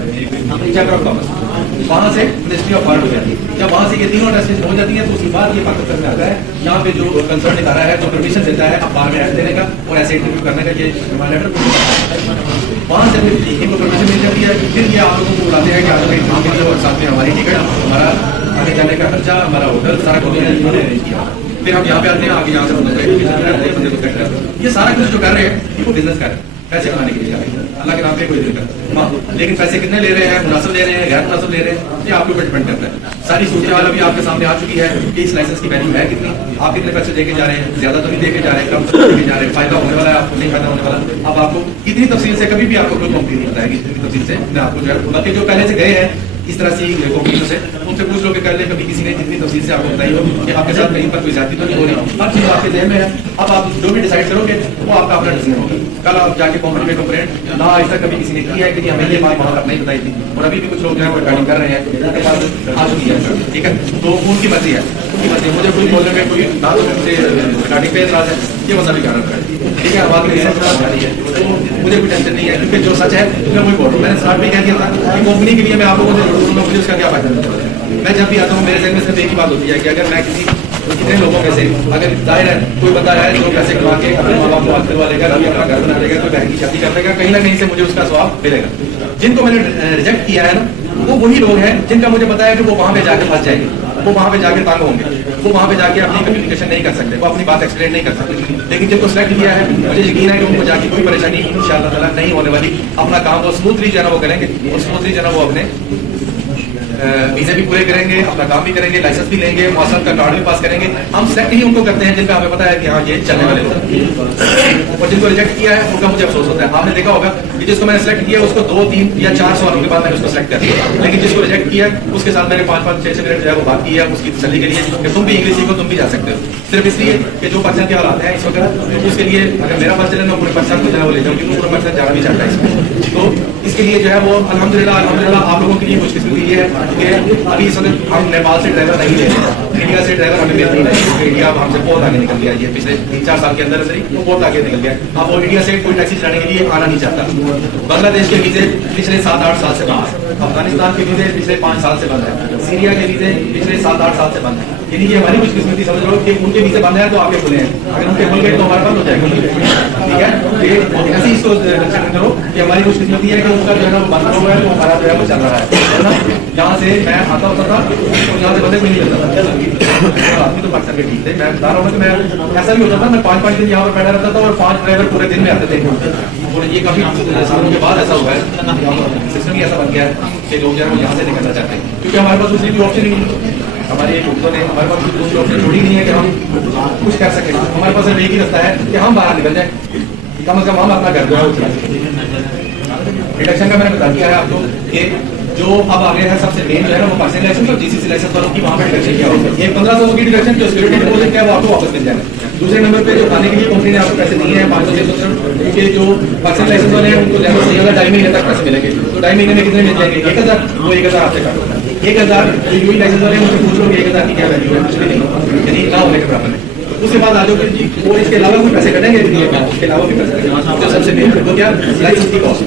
check of commerce, वहां से मिनिस्ट्री ऑफ फॉरेन हो जाती है। जब वहां से ये तीनों टेस्ट हो जाती है तो उसके बाद ये पाकिस्तान में आता है, यहाँ पे जो कंसर्न इदारा है जो परमिशन देता है अखबार में ऐड देने का और ऐसे इंटरव्यू करने का, ये डिमांड लेटर वहां से फिर इनको परमिशन मिल जाती है। फिर ये आप लोगों को बुलाते हैं कि आप लोग एग्जाम के लिए और साथ में हमारी टिकट, हमारा आगे जाने का खर्चा, हमारा होटल सारा कुछ इन्होंने अरेंज किया। फिर हम यहाँ पे आते हैं, आगे यहाँ से बंदे को सेट कर ये सारा कुछ जो कर रहे हैं वो बिजनेस कर रहे हैं, पैसे कमाने के लिए जा रहे हैं, अल्लाह के नाम पे कोई दिक्कत। हाँ, लेकिन पैसे कितने ले रहे हैं, मुनासिब ले रहे हैं, गैर मुनासिब ले रहे हैं, ये आपके ऊपर डिपेंड करता है। सारी सूरत हाल अभी आपके सामने आ चुकी है कि इस लाइसेंस की वैल्यू है कितनी, आप कितने पैसे देके जा रहे हैं, ज्यादा तो नहीं देके जा रहे हैं, कम तो देके जा रहे हैं, फायदा होने वाला है आपको, नहीं फायदा होने वाला। अब आपको इतनी तफसील से कभी भी आपको कोई कंपनी नहीं बताएगी, इतनी तफसील से मैं आपको जो है बाकी जो पहले से गए हैं इस तरह से कंपनियों से उनसे पूछ लो कि पहले कभी किसी ने जितनी तफसील से आपको बताई हो कि आपके साथ कहीं पर कोई ज्यादती तो नहीं हो रही, हर चीज आपके ज़हन में है। अब आप जो भी डिसाइड करोगे वो आपका अपना डिसीजन होगा। कल आप जाके कंपनी में कंप्लेंट ना आज तक कभी किसी ने किया है कि हमें ये बात वहां तक नहीं बताई थी, और अभी भी कुछ लोग जो है वो रिकॉर्डिंग कर रहे हैं, उनके पास आ चुकी है, ठीक है, तो उनकी मर्जी है, उनकी मर्जी। मुझे कोई बोलने में कोई ना तो मुझसे रिकॉर्डिंग पे एतराज है, ये मजा भी कारण है, ठीक है, बात मेरी समझ आ रही है, तो मुझे कोई टेंशन नहीं है, क्योंकि जो सच है मैं वही बोल रहा हूँ। मैंने स्टार्ट में कह दिया था कि कंपनी के लिए मैं आप लोगों से जरूर सुनूंगा, मुझे उसका क्या फायदा है। मैं जब भी आता हूँ मेरे जहन में सिर्फ एक ही बात होती है कि अगर मैं किसी कितने लोगों में से अगर जाहिर है कोई बंदा है जो पैसे कमा के अपने माँ बाप को हाथ करवा लेगा, कभी अपना घर बना लेगा, कोई बहन की शादी कर लेगा, कहीं ना कहीं से मुझे उसका स्वाब मिलेगा। जिनको मैंने रिजेक्ट किया है ना वो वही लोग हैं जिनका मुझे पता है कि वो वहां पे जाके फंस जाएंगे, वो वहां पे जाके तंग होंगे, वो वहां पे जाके अपनी कम्युनिकेशन नहीं कर सकते, वो अपनी बात एक्सप्लेन नहीं कर सकते। लेकिन जिनको सिलेक्ट किया है मुझे यकीन है कि उनको जाके कोई परेशानी इंशाअल्लाह ताला नहीं होने वाली, अपना काम वो स्मूथली जो है वो करेंगे और स्मूथली जो है वो अपने वीजे भी पूरे करेंगे, अपना काम भी करेंगे, लाइसेंस भी लेंगे, मौसम का कार्ड भी पास करेंगे। हम सिलेक्ट ही उनको करते हैं जिनका हमें पता है कि हाँ ये चलने वाले लोग, और जिनको रिजेक्ट किया है उनका मुझे अफसोस होता है। आपने देखा होगा कि जिसको मैंने सिलेक्ट किया उसको 2, 3 या 4 सवालों के बाद मैंने उसको सिलेक्ट कर दिया, लेकिन जिसको रिजेक्ट किया उसके साथ मैंने 5-5, 6-6 मिनट जो है वो बात की है उसकी तसल्ली के लिए कि तुम भी इंग्लिश सीखो, तुम भी जा सकते हो, सिर्फ इसलिए कि जो पाकिस्तान के हालात हैं इस वक्त, तो उसके लिए अगर मेरा पास चले मैं पूरे पाकिस्तान को जो है वो ले जाऊँ, क्योंकि पूरा पाकिस्तान जाना भी चाहता है इसमें। तो इसके लिए जो है वो अल्हम्दुलिल्लाह आप लोगों के लिए खुशकिस्मती ये है कि अभी इस वक्त हम नेपाल से ड्राइवर नहीं ले रहे हैं, इंडिया से ड्राइवर हमें मिल नहीं रहे, इंडिया हमसे बहुत आगे निकल गया, ये पिछले 3-4 साल के अंदर से वो बहुत आगे निकल गया। अब वो इंडिया से कोई टैक्सी चलाने के लिए आना नहीं चाहता। बांग्लादेश के वीजे पिछले 7-8 साल से बंद है, अफगानिस्तान के वीजे पिछले 5 साल से बंद है, सीरिया के वीजे पिछले 7-8 साल से बंद है। यानी कि हमारी खुशकिस्मती समझ लो कि उनके वीजे बंद है तो आपके खुले हैं, अगर उनके खुल गए तो हमारे बंद हो जाएगा, ठीक है। ये ऐसे इसको कंसीडर करो कि हमारी खुशकिस्मती है कि उनका जो है वो बंद हुआ है तो हमारा जो है वो चल रहा है। यहाँ से मैं आता होता था और यहाँ से बंदे कोई नहीं मिलता था, आदमी तो पाकिस्तान के ठीक थे। मैं बता रहा हूँ कि मैं ऐसा भी होता था, मैं 5-5 दिन यहाँ पर बैठा रहता था और 5 ड्राइवर पूरे दिन में आते थे, और ये काफी सालों के बाद ऐसा हुआ है, सिस्टम ही ऐसा बन गया है कि लोग जो है वो यहाँ से निकलना चाहते हैं, क्योंकि हमारे पास दूसरी कोई ऑप्शन ही नहीं है। हमारे लोगों ने हमारे पास दूसरी ऑप्शन छोड़ी नहीं है कि हम कुछ कर सकें, हमारे पास सिर्फ एक ही रास्ता है कि हम बाहर निकल जाए, कम से कम हम अपना घर जो है वो चला सकें। रिडक्शन का मैंने बता दिया है आपको कि जो अब आगे है सबसे मेन जो है ना वो पाकिस्तान लाइसेंस और जीसीसी लाइसेंस वालों की वहाँ पे डिडक्शन क्या होगा, एक 1500 की डिडक्शन जो सिक्योरिटी डिपॉजिट क्या है वो आपको वापस मिल जाएगा। दूसरे नंबर पे जो खाने के लिए कंपनी ने आपको पैसे दिए हैं 500-600, क्योंकि जो पाकिस्तान लाइसेंस वाले हैं उनको ज्यादा से ज्यादा 2.5 महीने तक पैसे मिलेंगे, तो 2.5 महीने में कितने मिल जाएंगे, 1000, वो 1000 आपसे काटो, 1000 जो यूई लाइसेंस वाले हैं उनसे पूछ लो कि 1000 की क्या वैल्यू है, कुछ भी नहीं, यानी ना होने के बराबर है। उसके बाद आ जाओ जी, और इसके अलावा कोई पैसे कटेंगे, उसके अलावा भी पैसे कटेंगे, जो सबसे मेन है वो क्या, लाइसेंस की कॉस्ट।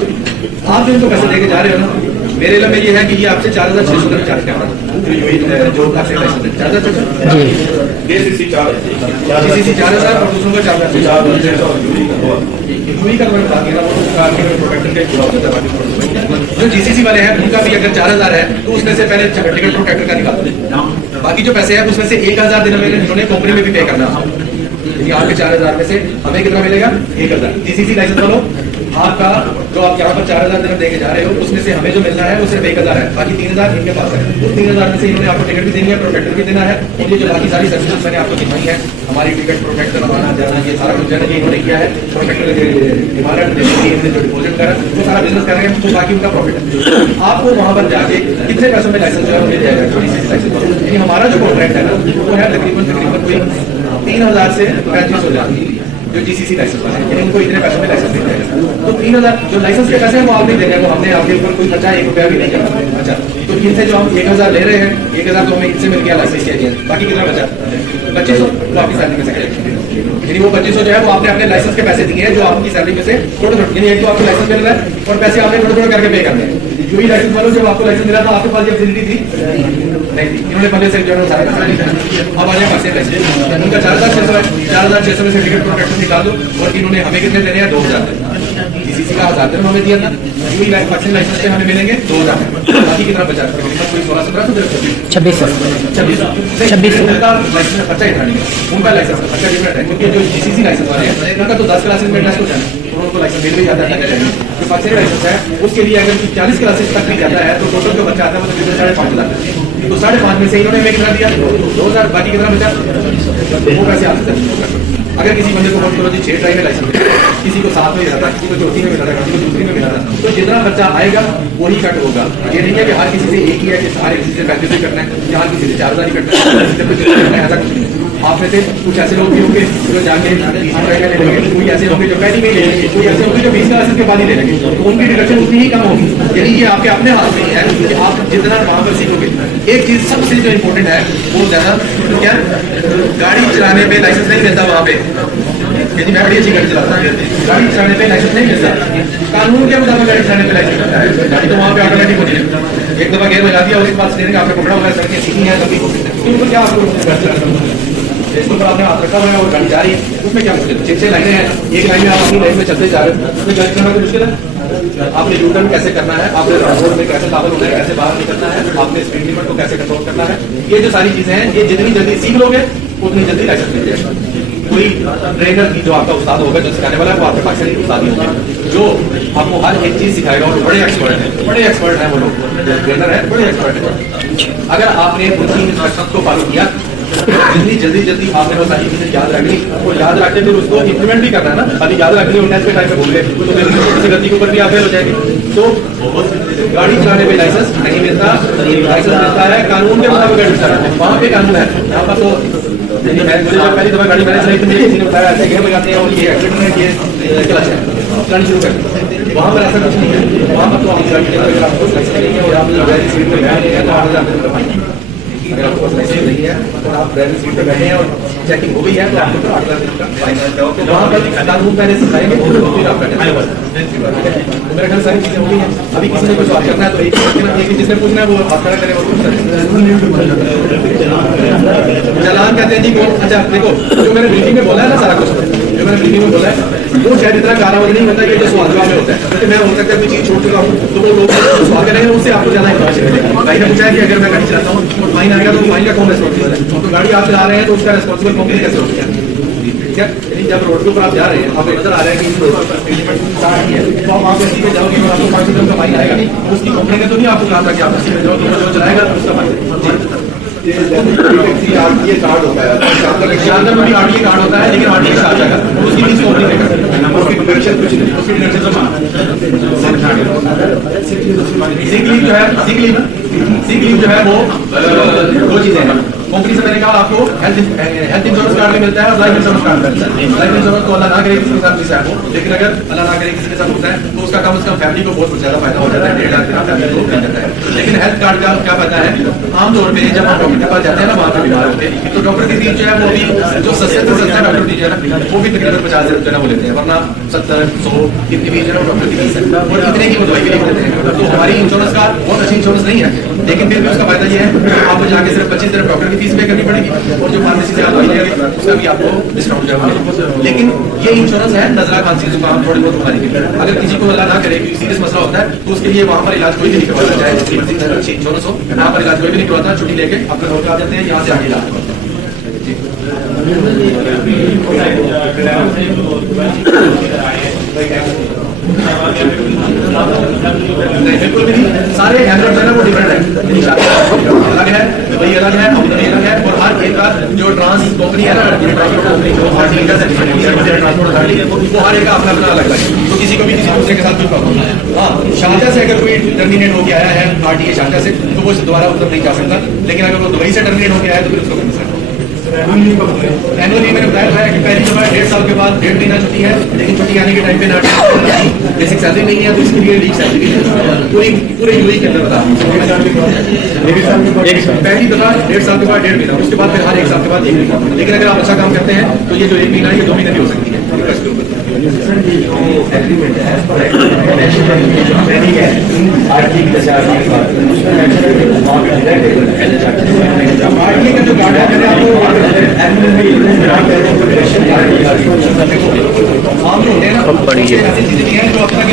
आप जो इनको पैसे देके जा रहे हो ना, मेरे इल्म में ये है कि ये आपसे 4600 तक चार्ज कर रहा है, जो आपसे लाइसेंस है 4600, जीसीसी 4000 और दूसरों का 4000 यूई का प्रोटेक्शन का पूरा हो जाता है। जो जीसीसी वाले हैं उनका भी अगर 4000 है तो उसमें से पहले टिकट प्रोटेक्टर का निकाल दें, बाकी जो पैसे हैं उसमें से 1000 दिन में इन्होंने कंपनी में भी पे करना है। यदि आपके 4000 में से हमें कितना मिलेगा? 1000। जीसीसी लाइसेंस वालों आपका जो आप यहाँ पर 4000 दिन देके जा रहे हो उसमें से हमें जो मिलना है वो सिर्फ 1000 है, बाकी 3000 इनके पास है। उस 3000 में से इन्होंने आपको टिकट भी देनी है, प्रोटेक्टर भी देना है, और ये जो बाकी सारी सर्विसेज मैंने आपको दिखाई है, हमारी टिकट प्रोटेक्टर आना जाना ये सारा कुछ जो इन्होंने किया है, प्रोटेक्टर इमारत जो डिपोजिट करा वो सारा बिजनेस कर रहे हैं, तो बाकी उनका प्रॉफिट है। आपको वहां पर जाके कितने पैसों में लाइसेंस जो है मिल जाएगा? 26 लाइसेंस। यानी हमारा जो कॉन्ट्रैक्ट है ना वो है तकरीबन कोई 3000 से 35,000 जो जीसीसी लाइसेंस वाले हैं, उनको इतने पैसों में लाइसेंस मिल जाएगा। तो 3000 जो लाइसेंस के पैसे हैं वो आप नहीं दे रहे हैं, वो हमने आपके ऊपर कोई खर्चा 1 रुपया भी नहीं किया। अच्छा, तो इनसे जो हम 1000 ले रहे हैं, 1000 तो हमें इनसे मिल गया लाइसेंस के लिए, बाकी कितना बचा? 2500 जो आपकी सैलरी में से कटेगा। यानी वो 2500 जो है वो आपने अपने लाइसेंस के पैसे दिए हैं, जो आपकी सैलरी में से थोड़े थोड़े, यानी एक तो आपको लाइसेंस मिल रहा है और पैसे आपने थोड़े थोड़े करके पे करने हैं। जो भी लाइसेंस वालों जब आपको लाइसेंस मिला था आपके पास ये फैसिलिटी थी नहीं थी, इन्होंने पहले से जो है सारा पैसा नहीं दिया। अब आ जाए पैसे उनका 4600 है, 4600 में से टिकट प्रोटेक्टर निकाल दो, और इन्होंने हमें कितने देने हैं? 2000। जीसीसी का 1000 दिन हमें दिया था, यूई लाइसेंस से हमें मिलेंगे 2000, बाकी कितना बचा? कोई 16-17 2600 का लाइसेंस का खर्चा इतना नहीं है, उनका लाइसेंस का खर्चा डिफरेंट है, क्योंकि जो जीसीसी लाइसेंस वाले हैं उनका तो 10 क्लासेस में टेस्ट हो जाना है, उनको लाइसेंस मिल भी जाता है। जो पाकिस्तानी लाइसेंस है उसके लिए अगर 40 क्लासेस तक भी जाता है तो टोटल जो बच्चा आता है वो तकरीबन 5,500, तो 5,500 में से इन्होंने हमें कितना दिया? 2000, बाकी कितना बचा? वो पैसे आप अगर किसी बंदे को फोन करो जी 6 ड्राइव में लाइसेंस मिला, किसी को 7 में मिला था, किसी को चौथी में मिला था, किसी को दूसरी में मिला था, तो जितना बच्चा आएगा वही कट होगा। ये नहीं है कि हर किसी से एक ही है कि हर किसी से 35 करना है या हर किसी से 4000 ही कटना है, किसी से कुछ करना है, ऐसा कुछ नहीं। आप में से कुछ ऐसे लोग भी होंगे जो जाके कोई ऐसे होंगे जो पहली में ले लेंगे, कोई ऐसे होंगे जो 20 क्लासेस के बाद ही ले लेंगे, तो उनकी डिडक्शन उतनी ही कम होगी। यानी ये आपके अपने हाथ में है कि आप जितना वहां पर सीखोगे। एक चीज सबसे जो इम्पोर्टेंट है वो ज्यादा क्या, गाड़ी चलाने पे लाइसेंस नहीं मिलता वहां पे। यदि मैं बड़ी अच्छी गाड़ी चलाता हूँ, गाड़ी चलाने पे लाइसेंस नहीं मिलता, कानून के मुताबिक गाड़ी चलाने पे लाइसेंस मिलता है। गाड़ी तो वहाँ पे ऑटोमेटिक होती है, एक दफा गेयर लगा दिया उसके बाद स्टीयरिंग आपने पकड़ा हुआ है, सड़कें सीखी है कभी, तो क्या आपको इसके ऊपर आपने हाथ रखा हुआ है और गाड़ी जा रही है, उसमें क्या मुश्किल है? 6 लाइनें हैं, एक लाइन में आप अपनी लाइन में चलते जा रहे हो, उसमें गाड़ी चलाना तो मुश्किल है। आपने यू टर्न कैसे करना है, आपने रोड में कैसे दाखिल होना है, कैसे बाहर निकलना है, आपने स्पीड लिमिट को कैसे कंट्रोल करना है, ये जो सारी चीजें हैं ये जितनी जल्दी सीख लोगे उतनी जल्दी लाइसेंस मिल जाएगा। कोई ट्रेनर की जो आपका उस्ताद होगा, जो सिखाने वाला है वो आपके पास से उस्ताद ही होगा, जो आपको हर एक चीज सिखाएगा, और बड़े एक्सपर्ट हैं वो लोग, ट्रेनर है बड़े एक्सपर्ट है। अगर आपने उनकी इंस्ट्रक्शन को फॉलो किया, जितनी जल्दी आपने वो सारी चीजें याद रखनी, और याद रख के फिर उसको इंप्लीमेंट भी करना है ना। अभी याद रखनी और टेस्ट के टाइम पे भूल गए तो फिर किसी गलती के ऊपर भी आप फेल हो जाएंगे। तो गाड़ी चलाने पे लाइसेंस नहीं मिलता, लाइसेंस मिलता है कानून के मुताबिक गाड़ी चलाना, वहाँ पे कानून है। यहाँ पर तो पहली दफा गाड़ी मैंने चलाई, किसी ने बताया ऐसे गेयर लगाते हैं और ये एक्सीडेंट है, ये क्लच है, चलानी शुरू कर। वहाँ पर ऐसा कुछ नहीं है, वहाँ पर तो आप गाड़ी अगर आपको लाइसेंस नहीं है और आप ड्राइविंग सीट पर बैठे हैं तो 8,000 रुपये फाइन। अगर आपको लाइसेंस नहीं है और आप ड्राइविंग सीट पर बैठे हैं और चेकिंग हो गई है तो आपको तो 8,000 का फाइन है। वहाँ पर कानून पहले सिखाएंगे फिर आप मेरा ख्याल सारी चीजें हो गई हैं। अभी किसी ने कुछ सवाल करना है तो एक ही जिसने पूछना है वो हाथ खड़ा करे और चलान कहते हैं जी कौन। अच्छा देखो, जो मैंने ब्रीफिंग में बोला है ना सारा कुछ, जो मैंने ब्रीफिंग में बोला है वो शायद इतना कारावाज नहीं होता कि जो सवाल जवाब में होता है, क्योंकि मैं हो सकता है कोई चीज छोड़ चुका हूँ तो वो लोग सवाल करेंगे उससे आपको ज्यादा इंफॉर्मेशन मिलेगी। भाई ने पूछा है कि अगर मैं गाड़ी चलाता हूँ तो फाइन आएगा तो फाइन का कौन रिस्पॉन्सिबल है, तो गाड़ी आप चला रहे हैं तो उसका रिस्पॉन्सिबल कंपनी कैसे होती है? ठीक है, जब रोड के ऊपर आप जा रहे हैं आपको नजर आ रहा है कि तो आप वहाँ पे सीधे जाओगे और आपको 5 किलोमीटर का फाइन आएगा, उसकी कंपनी ने तो नहीं आपको कहा था कि आप सीधे जाओगे, जो चलाएगा उसका फाइन। ये कार्ड होता है, शानदार में भी आरटीए कार्ड होता है, लेकिन आरटीए साथ जाएगा उसकी फीस कंपनी पे करता है, उसकी डिडक्शन कुछ नहीं, उसकी डिडक्शन तो सिक लीव जो है वो 2 चीजें हैं। कंपनी से मैंने कहा आपको हेल्थ इंश्योरेंस कार्ड भी मिलता है और लाइफ इंश्योरेंस कार्ड मिलता है। लाइफ इंश्योरेंस तो अल्लाह ना करे किसी के साथ मिसा हो, लेकिन अगर अल्लाह ना करे किसी के साथ होता है तो उसका कम से कम फैमिली को बहुत ज्यादा फायदा हो जाता है, 1.5 लाख का फैमिली को मिल जाता है। लेकिन हेल्थ कार्ड का क्या फायदा है, आमतौर पर जब हम डॉक्टर के पास जाते हैं ना वहाँ पर बीमार होते हैं तो डॉक्टर की फीस जो है वो भी जो सस्ते से सस्ता डॉक्टर फीस है ना वो भी तकरीबन 50,000 रुपये वो लेते हैं, वरना 70-100 कितनी फीस है ना डॉक्टर की फीस है, और इतने की वो दवाई के लिए लेते हैं। तो हमारी इंश्योरेंस कार्ड बहुत अच्छी इंश्योरेंस नहीं है, लेकिन फिर भी उसका फायदा ये है आप जाके सिर्फ 25 दिन डॉक्टर की फीस पे करनी पड़ेगी और जो फार्मेसी से आप दवाई लेंगे उसका भी आपको डिस्काउंट जो है मिलेगा। लेकिन ये इंश्योरेंस है नजला खांसी जुकाम थोड़ी बहुत बीमारी के लिए। अगर किसी को अल्लाह ना करे कि सीरियस मसला होता है तो उसके लिए वहाँ पर इलाज कोई भी नहीं करवाता, चाहे जिसकी मर्जी अच्छी इंश्योरेंस हो वहाँ पर इलाज कोई भी नहीं करवाता। छुट्टी लेके अपने घर आ जाते हैं, यहाँ से आगे इलाज करवाते हैं। नहीं बिल्कुल भी नहीं, सारे एमरेट्स है ना वो डिफरेंट है। अलग है, दुबई अलग है, अबुधाबी अलग है और हर एक का जो ट्रांस कंपनी है ना, ट्रांसपोर्ट कंपनी जो ट्रांसपोर्ट अथॉरिटी वो हर एक का अपना अपना अलग है। तो किसी को भी किसी दूसरे के साथ कोई प्रॉब्लम नहीं है। हाँ, शारजा से अगर कोई टर्मिनेट होकर आया है RTA शारजा से तो वो दोबारा उधर नहीं जा सकता, लेकिन अगर वो दुबई से टर्मिनेट होकर आया है तो फिर उसको कर सकता। एनुअली मैंने बताया था कि पहली दफा 1.5 साल के बाद 1.5 महीना छुट्टी है, लेकिन छुट्टी आने के टाइम पे ना बेसिक सैलरी नहीं है तो इसके लिए लीव सैलरी पूरे यूएई के अंदर बता पहली दफा 1.5 साल के बाद 1.5 महीना, उसके बाद फिर हर 1 साल के बाद 1 महीना। लेकिन अगर आप अच्छा काम करते हैं तो ये जो 1 महीना ये 2 महीने भी हो सकती है। हम पढ़िए। ऐसी चीजें नहीं है जो अब तक